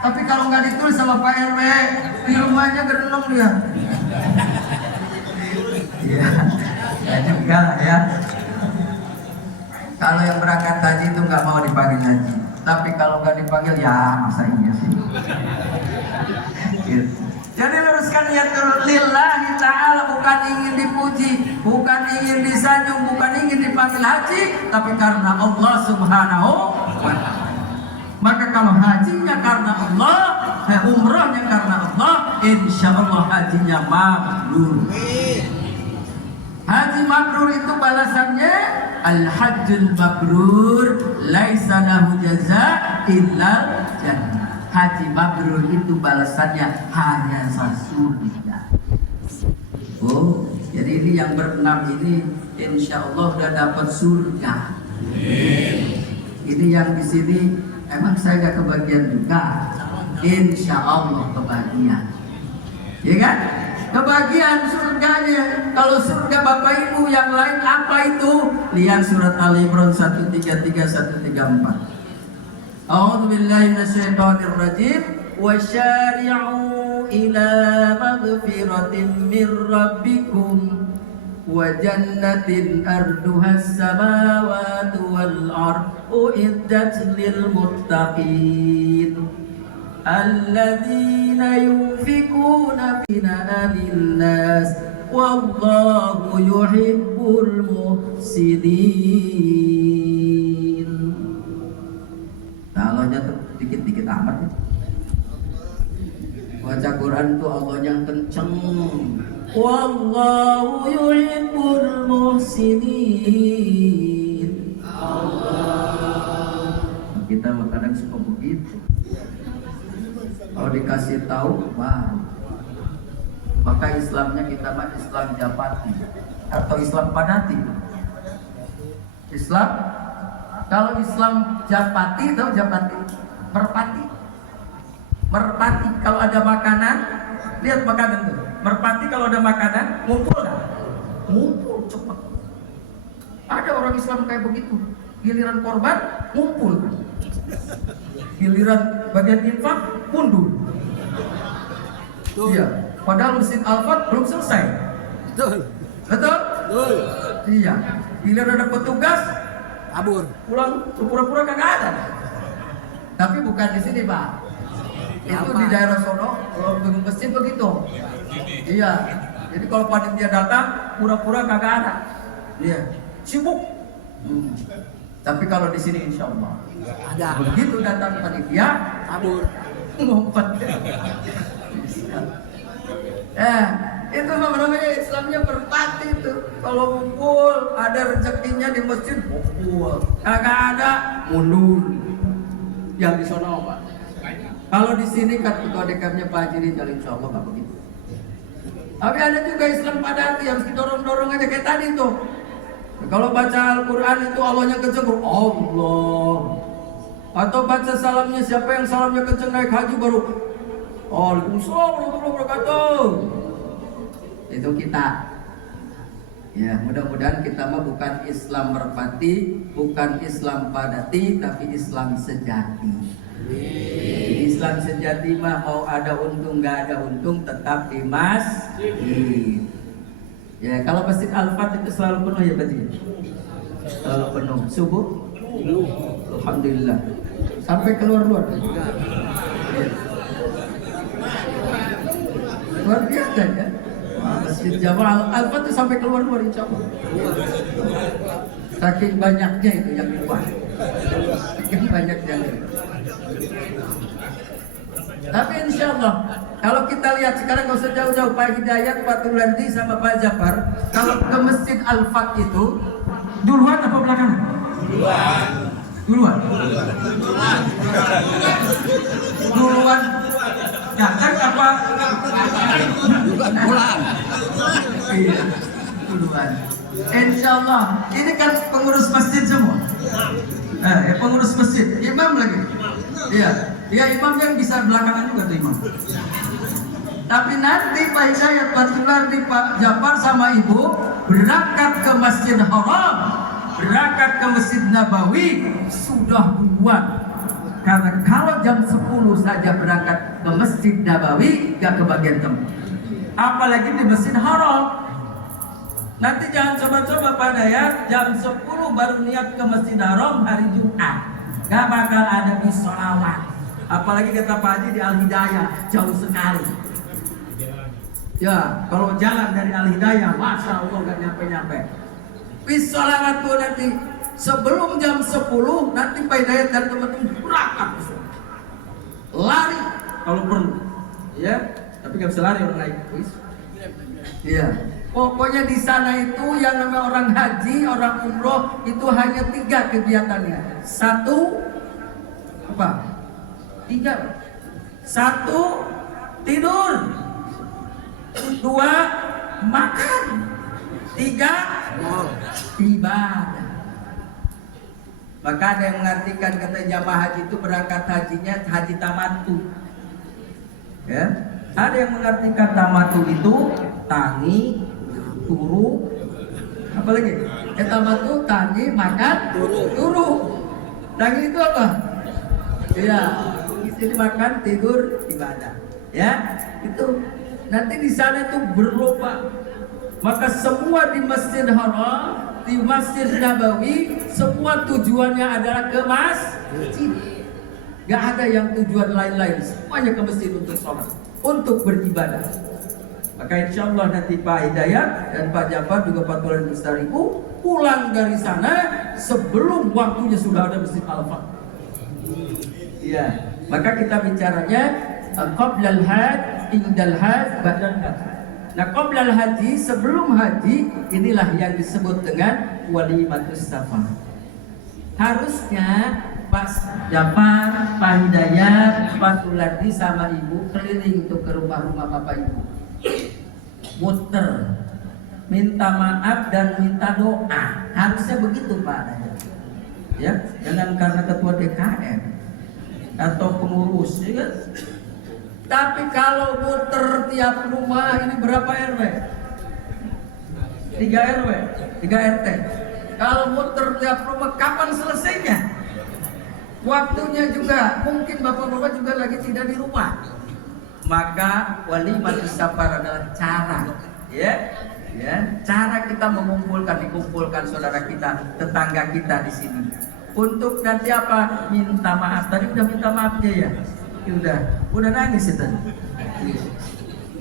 tapi kalau nggak ditulis sama Pak RW di rumahnya gerenong dia. Iya, ya juga ya. Kalau yang berangkat haji itu nggak mau dipanggil haji, tapi kalau nggak dipanggil ya masa iya sih. Gitu. Jadi luruskan niat lillahi ta'ala, bukan ingin dipuji, bukan ingin disanjung, bukan ingin dipanggil haji, tapi karena Allah Subhanahu wa ta'ala. Maka kalau hajinya karena Allah, umrahnya karena Allah, insya Allah hajinya mabrur. Haji mabrur itu balasannya al-hajjul mabrur laisa lahu jaza illal jannah. Haji mabrur itu balasannya hanya surga. Oh, jadi ini yang berenam ini insya Allah udah dapat surga. Ini yang di sini emang saya gak kebagian juga. Insya Allah kebagian. Ya kan? Kebagian surganya. Kalau surga Bapak Ibu yang lain apa itu? Lihat surat Ali Imran 133 134. A'udzu billahi minasyaitonir rajim. Wasyari'u ila maghfiratin mir rabbikum wa jannatin arduhas samawati wal ardu uiddat lil muttaqin. Alladzina yunfikuna fina linnas wallahu yuhibbul muhsinin. Nah, Allahnya tuh dikit-dikit amat ya. Baca Quran tuh Allah yang kenceng. Wallahu yuhibbul muhsinin. Allah. Kita kadang suka begitu. Kalau dikasih tahu, wah. Maka Islamnya kita mah Islam Japati atau Islam Padati. Islam, kalau Islam Japati, tahu Japati? Merpati. Merpati kalau ada makanan, lihat makanan tuh. Merpati kalau ada makanan, ngumpul nggak? Ngumpul cepat. Ada orang Islam kayak begitu. Giliran korban, ngumpul. Giliran bagian infak mundur. Iya, padahal mesin Alphard belum selesai. Betul. Iya. Giliran ada petugas kabur. Pulang pura-pura kagak ada. Tapi bukan di sini, Pak. Itu di daerah sono, kalau bangun masjid begitu. Iya. Jadi kalau panitia datang, pura-pura kagak ada. Iya. Sibuk. Tapi kalau di sini insya Allah ada. Begitu datang panitia, kabur, ngumpet. Itu namanya Islamnya merpati itu. Kalau ngumpul, ada rezekinya di masjid, ngumpul. Kagak ada, mundur. Yang di sono Pak. Kalau di sini kan ketua DKM-nya Pak Haji Rizal, insya Allah nggak begitu. Tapi ada juga Islam Padati yang harus didorong-dorong aja kayak tadi tuh. Kalau baca Al-Quran itu Allahnya kenceng, Allah. Atau baca salamnya, siapa yang salamnya kenceng naik haji baru Waalaikumsalam warahmatullahi wabarakatuh. Itu kita. Ya, mudah-mudahan kita mah bukan Islam merpati, bukan Islam padati, tapi Islam sejati. Islam sejati mah mau ada untung nggak ada untung tetap di masjid. Ya, kalau Masjid Al-Fat itu selalu penuh ya berarti. Selalu penuh. Subuh? Alhamdulillah. Sampai keluar-luar. Ya. Luar biasa ya. Masjid Jamal Al-Fat itu sampai keluar-luar insya Allah. Saking banyaknya itu yang keluar. Saking banyaknya itu. Tapi insya Allah kalau kita lihat sekarang nggak usah jauh-jauh Pak Hidayat, Pak Tulandi sama Pak Jafar, kalau ke Masjid Al-Fat itu duluan apa belakangan? Duluan. Duluan. Datang apa? Pulang. Iya, duluan. Insya Allah ini kan pengurus masjid semua. Ya, pengurus masjid, imam lagi. Iya. Ya imam yang bisa belakangan juga tuh imam. Tapi nanti Pak Hidayat, Pak Tulandi, Pak Jafar sama Ibu berangkat ke Masjid Haram, berangkat ke Masjid Nabawi sudah duluan. Karena kalau jam 10 saja berangkat ke Masjid Nabawi gak kebagian tempat. Apalagi di Masjid Haram. Nanti jangan coba-coba Pak Hidayat jam 10 baru niat ke Masjid Haram hari Jumat. Gak bakal ada bisolawat. Apalagi kata Pak Haji di Al-Hidayah jauh sekali. Ya, kalau jalan dari Al-Hidayah, Masya Allah gak nyampe-nyampe. Bisolawat tuh nanti sebelum jam 10 nanti Pak Hidayat dan teman-teman berangkat. Lari kalau perlu. Ya, tapi gak bisa lari orang naik bis. Iya. Pokoknya di sana itu yang namanya orang haji, orang umroh itu hanya 3 kegiatannya. 1 apa? 3. 1 tidur, 2 makan, 3 ibadah. Maka ada yang mengartikan kata jamaah haji itu berangkat hajinya haji tamattu. Ya, ada yang mengartikan tamattu itu tangi, turu, apa lagi? Tamattu tangi, makan, turu. Tangi itu apa? Iya, jadi makan, tidur, ibadah. Ya, itu nanti di sana itu berlomba. Maka semua di Masjid Haram, di Masjid Nabawi, semua tujuannya adalah ke masjid. Gak ada yang tujuan lain-lain, semuanya ke masjid untuk sholat, untuk beribadah. Maka insya Allah nanti Pak Hidayat dan Pak Jafar juga Pak Tulan Mustariku pulang dari sana sebelum waktunya sudah ada Masjid Al-Fatih. Iya, maka kita bicaranya qablal hajj, indal hajj, ba'dal hajj. Nah, qablal haji, sebelum haji, inilah yang disebut dengan walimatus safar. Harusnya Pak Jafar, Pak Hidayat, Pak Tulardi sama Ibu keliling untuk ke rumah-rumah Bapak Ibu. Muter, minta maaf dan minta doa. Harusnya begitu Pak. Ya, jangan karena ketua DKM atau pengurus, ya kan? Tapi kalau muter tiap rumah, ini berapa RW? 3 RW, 3 RT. Kalau muter tiap rumah, kapan selesainya? Waktunya juga, mungkin bapak-bapak juga lagi tidak di rumah. Maka walimatus safar adalah cara, ya, cara kita dikumpulkan saudara kita, tetangga kita di sini. Untuk nanti apa? Minta maaf. Tadi udah minta maaf dia ya? Udah nangis itu.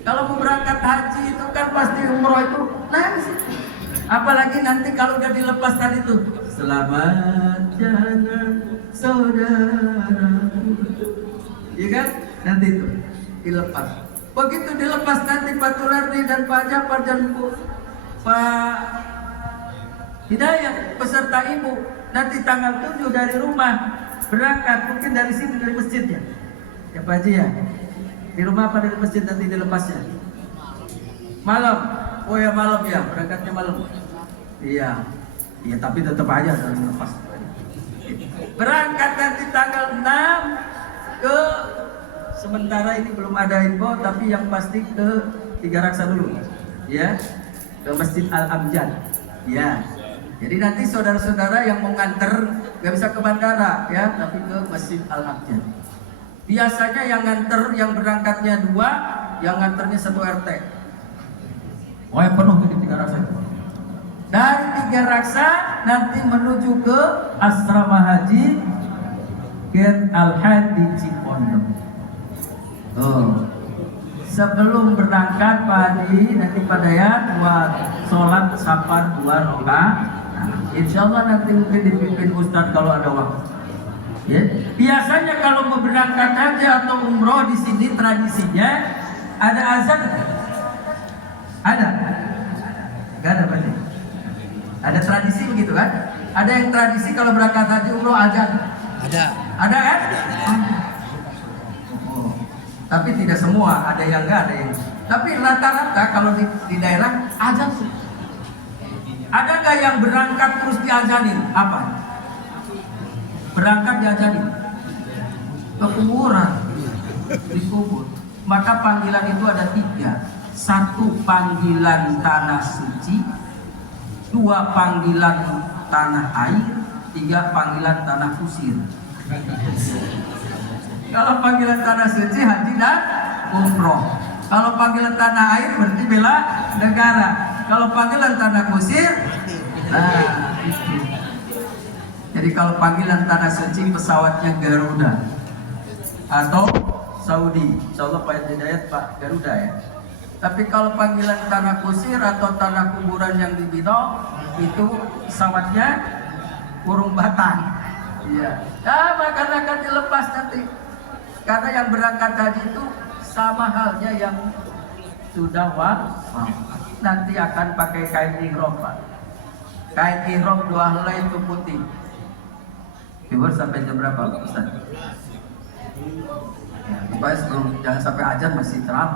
Kalau mau berangkat haji itu kan pasti umroh itu nangis. Apalagi nanti kalau udah dilepas tadi tuh, selamat jalan saudara. Iya kan? Nanti itu dilepas. Begitu dilepas nanti Pak Tulardi dan Pak Jafar dan Pak Hidayat beserta Ibu nanti tanggal 7 dari rumah berangkat, mungkin dari sini dari masjid ya. Ya Pak Haji ya, di rumah apa dari masjid nanti dilepasnya? Malam, oh ya malam ya, berangkatnya malam. Iya, tapi tetap aja harus lepas. Berangkat nanti tanggal 6 ke, sementara ini belum ada info, tapi yang pasti ke Tiga Raksa dulu, ya, ke Masjid Al-Amjad, ya. Jadi nanti saudara-saudara yang mau nganter nggak bisa ke bandara, ya, tapi ke Masjid Al-Amjad. Biasanya yang nganter, yang berangkatnya 2, yang nganternya 1 RT. Oh yang penuh di Tiga Raksa. Dari Tiga Raksa nanti menuju ke Asrama Haji Gen Al-Had di Cipondoh. Sebelum berangkat Pak Haji nanti Pak Dayat buat sholat safar 2 rakaat. Insya Allah nanti mungkin dipimpin Ustadz kalau ada waktu. Ya. Biasanya kalau mau berangkat haji atau umroh di sini tradisinya ada azan. Ada? Gak ada berarti. Ada tradisi begitu kan? Ada yang tradisi kalau berangkat haji umroh azan. Ada. Ada kan? Oh. Tapi tidak semua, ada yang enggak, ada yang. Tapi rata-rata kalau di daerah azan. Ada nggak yang berangkat terus diazanin? Apa? Berangkat diazanin? Ke kuburan, dikubur. Maka panggilan itu ada 3. 1 panggilan tanah suci, 2 panggilan tanah air, 3 panggilan tanah kusir. Kalau panggilan tanah suci haji dan umroh. Kalau panggilan tanah air berarti bela negara. Kalau panggilan tanah kusir, nah itu. Jadi kalau panggilan tanah suci pesawatnya Garuda atau Saudi, insyaallah Pak Hidayat Pak Garuda ya. Tapi kalau panggilan tanah kusir atau tanah kuburan yang di Bino itu pesawatnya Burung Batang. Iya. Karena akan dilepas nanti. Karena yang berangkat haji itu sama halnya yang sudah wafat. nanti akan pakai kain ihram, Pak. Kain ihram 2 helai itu putih. Tidur sampai jam berapa, Ustaz? Ya, pokoknya sebelum, jangan sampai azan masih terang.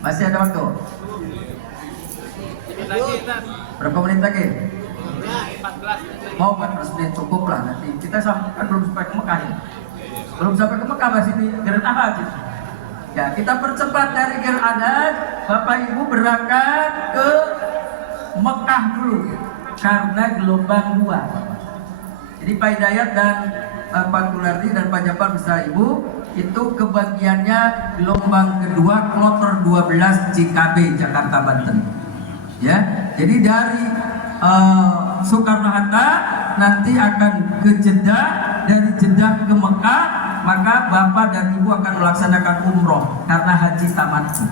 Masih ada waktu? Berapa menit lagi? 14. Mau 14 menit cukup lah, nanti kita kan belum sampai ke Mekah ya. Belum sampai ke Mekah masih di Geran Ahad. Ya, kita percepat dari Geran Ahad. Bapak Ibu berangkat ke Mekah dulu karena gelombang 2. Jadi Pak Hidayat dan Pak Kulardi dan Pak Jafar beserta Ibu itu kebagiannya gelombang kedua kloter 12 JKB Jakarta Banten. Ya, jadi dari Soekarno-Hatta nanti akan ke Jeddah, dari Jeddah ke Mekah, maka Bapak dan Ibu akan melaksanakan umroh karena haji tamattu.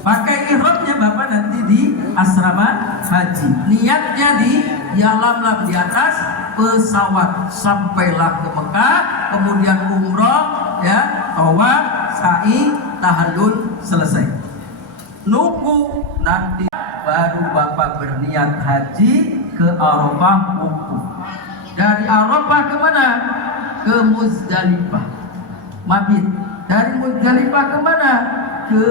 Pakai ihramnya Bapak nanti di asrama haji. Niatnya di Yalamlam di atas pesawat sampailah ke Mekah, kemudian umroh, ya, tawaf, sa'i, tahallul selesai. Nunggu nanti baru Bapak berniat haji ke Arafah wukuf. Dari Arafah ke mana? Ke Muzdalifah. Mabit. Dari Muzdalifah ke mana? Ke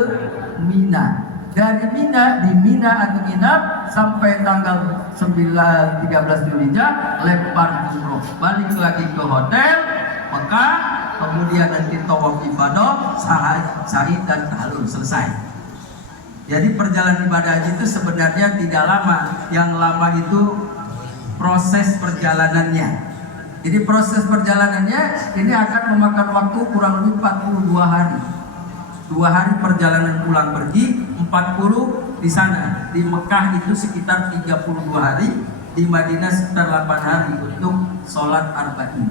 Mina. Dari Mina, di Mina atau nginap sampai tanggal 13 Dzulhijjah lempar umroh. Balik lagi ke hotel Mekah, kemudian nanti tawaf ibadah, sa'i dan tahallul selesai. Jadi perjalanan ibadah haji itu sebenarnya tidak lama. Yang lama itu proses perjalanannya. Jadi proses perjalanannya ini akan memakan waktu kurang lebih 42 hari. 2 hari perjalanan pulang pergi, 40 di sana. Di Mekah itu sekitar 32 hari, di Madinah sekitar 8 hari untuk sholat arba'in.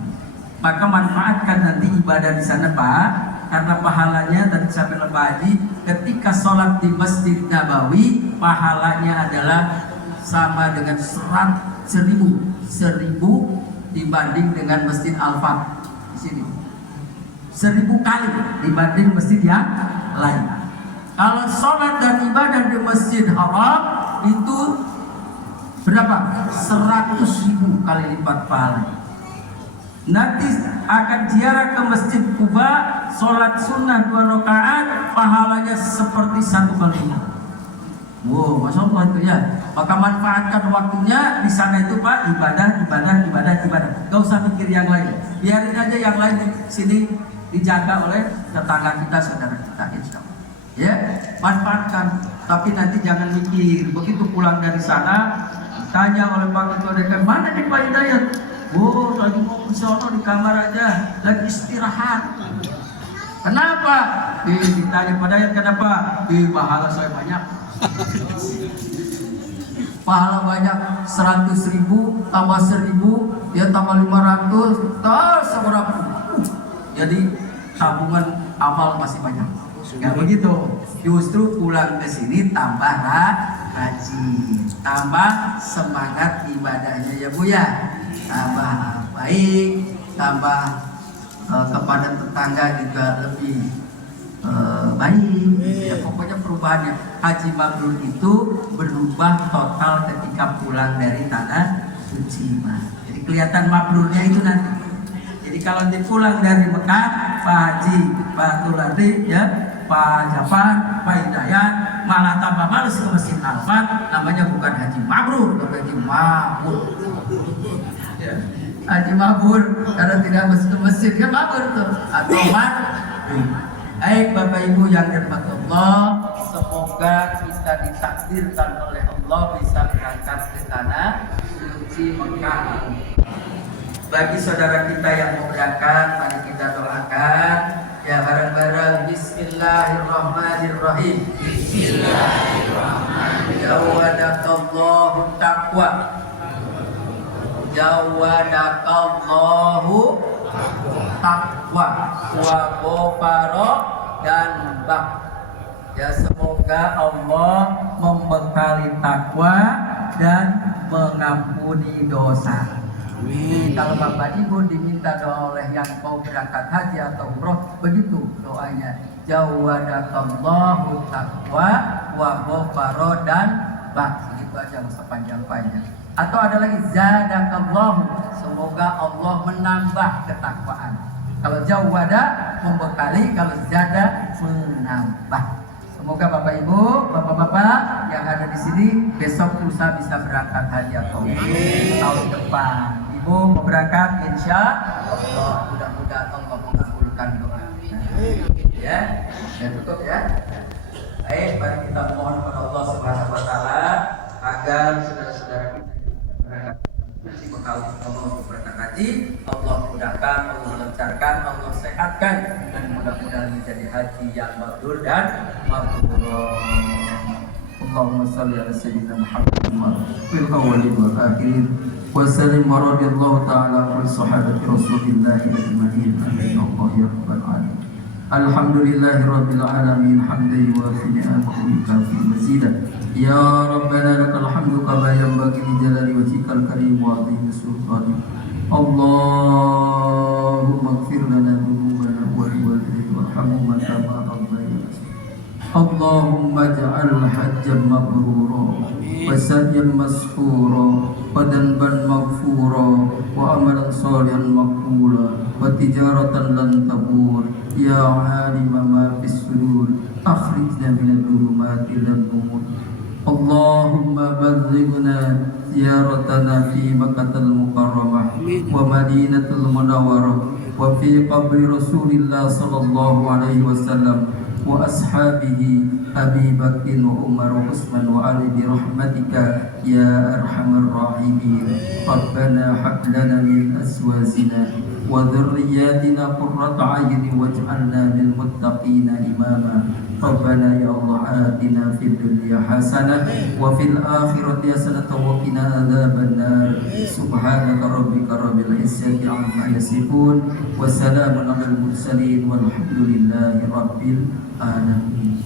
Maka manfaatkan nanti ibadah di sana, Pak, karena pahalanya tadi sampai haji, ketika sholat di Masjid Nabawi pahalanya adalah sama dengan 1000 dibanding dengan Masjid Al-Fat di sini. 1000 kali dibanding masjid yang lain. Kalau sholat dan ibadah di Masjid Haram itu berapa? 100.000 kali lipat pahala. Nanti akan ziarah ke Masjid Kuba, sholat sunnah 2 rakaat, pahalanya seperti 1/5. Wow, masya Allah itu ya. Maka manfaatkan waktunya di sana itu, Pak, ibadah. Gak usah mikir yang lain. Biarin aja yang lain di sini dijaga oleh tetangga kita, saudara kita, insya Allah. Ya, manfaatkan. Tapi nanti jangan mikir begitu pulang dari sana tanya oleh Pak Ketua DPR, mana nih Pak Hidayat? Oh, lagi mau ke sono di kamar aja, lagi istirahat. Kenapa? Ditanya Pak Hidayat, kenapa? Pahala saya banyak. Pahala banyak, 100.000 tambah 1.000, ya tambah 500, seberapa? Jadi tabungan amal masih banyak. Ya begitu. Justru pulang ke sini tambah rajin, tambah semangat ibadahnya ya Bu ya. Tambah baik, tambah kepada tetangga juga lebih baik. Ya, pokoknya perubahannya haji mabrur itu berubah total ketika pulang dari tanah suci. Jadi kelihatan mabrurnya itu nanti. Jadi kalau dipulang dari Mekah, Pak Haji, Pak Tuladi, ya, Pak Jafar, Pak Hidayat, malah tambah males ke Masjid Al-Fat, namanya bukan haji mabrur, tapi haji mabur. Ya. Haji mabur karena tidak masuk ke masjid, ya mabur tuh. Atau baik Bapak Ibu yang dirahmati Allah, semoga kita ditakdirkan oleh Allah bisa berangkat ke tanah suci Mekah. Bagi saudara kita yang mau berangkat, mari kita doakan ya bareng-bareng. Bismillahirrahmanirrahim. Bismillahirrahmanirrahim. Jawadakallahu taqwa. Jawadakallahu taqwa wa ghafara dan bak. Ya, semoga Allah membekali takwa dan mengampuni dosa. Kalau Bapak Ibu diminta doa oleh yang mau berangkat haji atau umroh, begitu doanya. jawadakallahu taqwa wa ghafara dan bak. Begitu aja sepanjang-panjang. Atau ada lagi zadakallahu, semoga Allah menambah ketakwaan. Kalau jawada membekali, kalau zada menambah. Semoga Bapak Ibu, Bapak-bapak yang ada di sini besok lusa bisa berangkat haji atau tahun depan. Ibu mau berangkat, insya Allah. Mudah-mudahan Allah mengabulkan doa. Ya, tutup ya. Baik, mari kita mohon kepada Allah Subhanahu Wa Taala agar saudara-saudara kita berangkat haji bekal Allah untuk berangkat haji. Allah mudahkan, Allah lancarkan, Allah sehatkan, dan mudah-mudahan menjadi haji yang mabrur dan mabrur. Allahumma salli ala sayyidina Muhammad fil awwalin wal akhirin wa sallim wa radiyallahu ta'ala an sahabati Rasulillah ajma'in. Amin ya rabbal alamin. Alhamdulillahi rabbil alamin hamdan yuwafi ni'amahu wa yukafi mazidah. Ya Rabbana lakal hamdu kama yanbaghi li jalali wajhikal karim wa 'azimi sultanik. Allahumma ighfir lana dhunubana wa liwalidayna warhamhuma kama rabbayana. Allahumma ja'al hajjan mabrura wa sa'yan masfura wa danban maghfura wa amalan salihan maqbula wa tijaratan lan tabur. Ya 'alima ma fis sudur akhrijna minadh dhulumati ilan nur. Allahumma ballighna ziyaratana fi Makkahil Mukarramah wa Madinatul Munawwarah wa fi qabri Rasulillah sallallahu alaihi wasallam wa ashabihi Abi Bakr wa Umar wa Utsman wa Ali bi rahmatika ya arhamar rahimin. Rabbana hab lana min azwajina wa dhurriyyatina qurrata a'yunin waj'alna lil muttaqina imama. Rabbana ya Allah atina fid dunya hasanah wa fil akhirati hasanah wa qina adzabannar. Subhanaka rabbika rabbil izzati amma yasifun wa salamun alal mursalin walhamdulillahi rabbil alamin.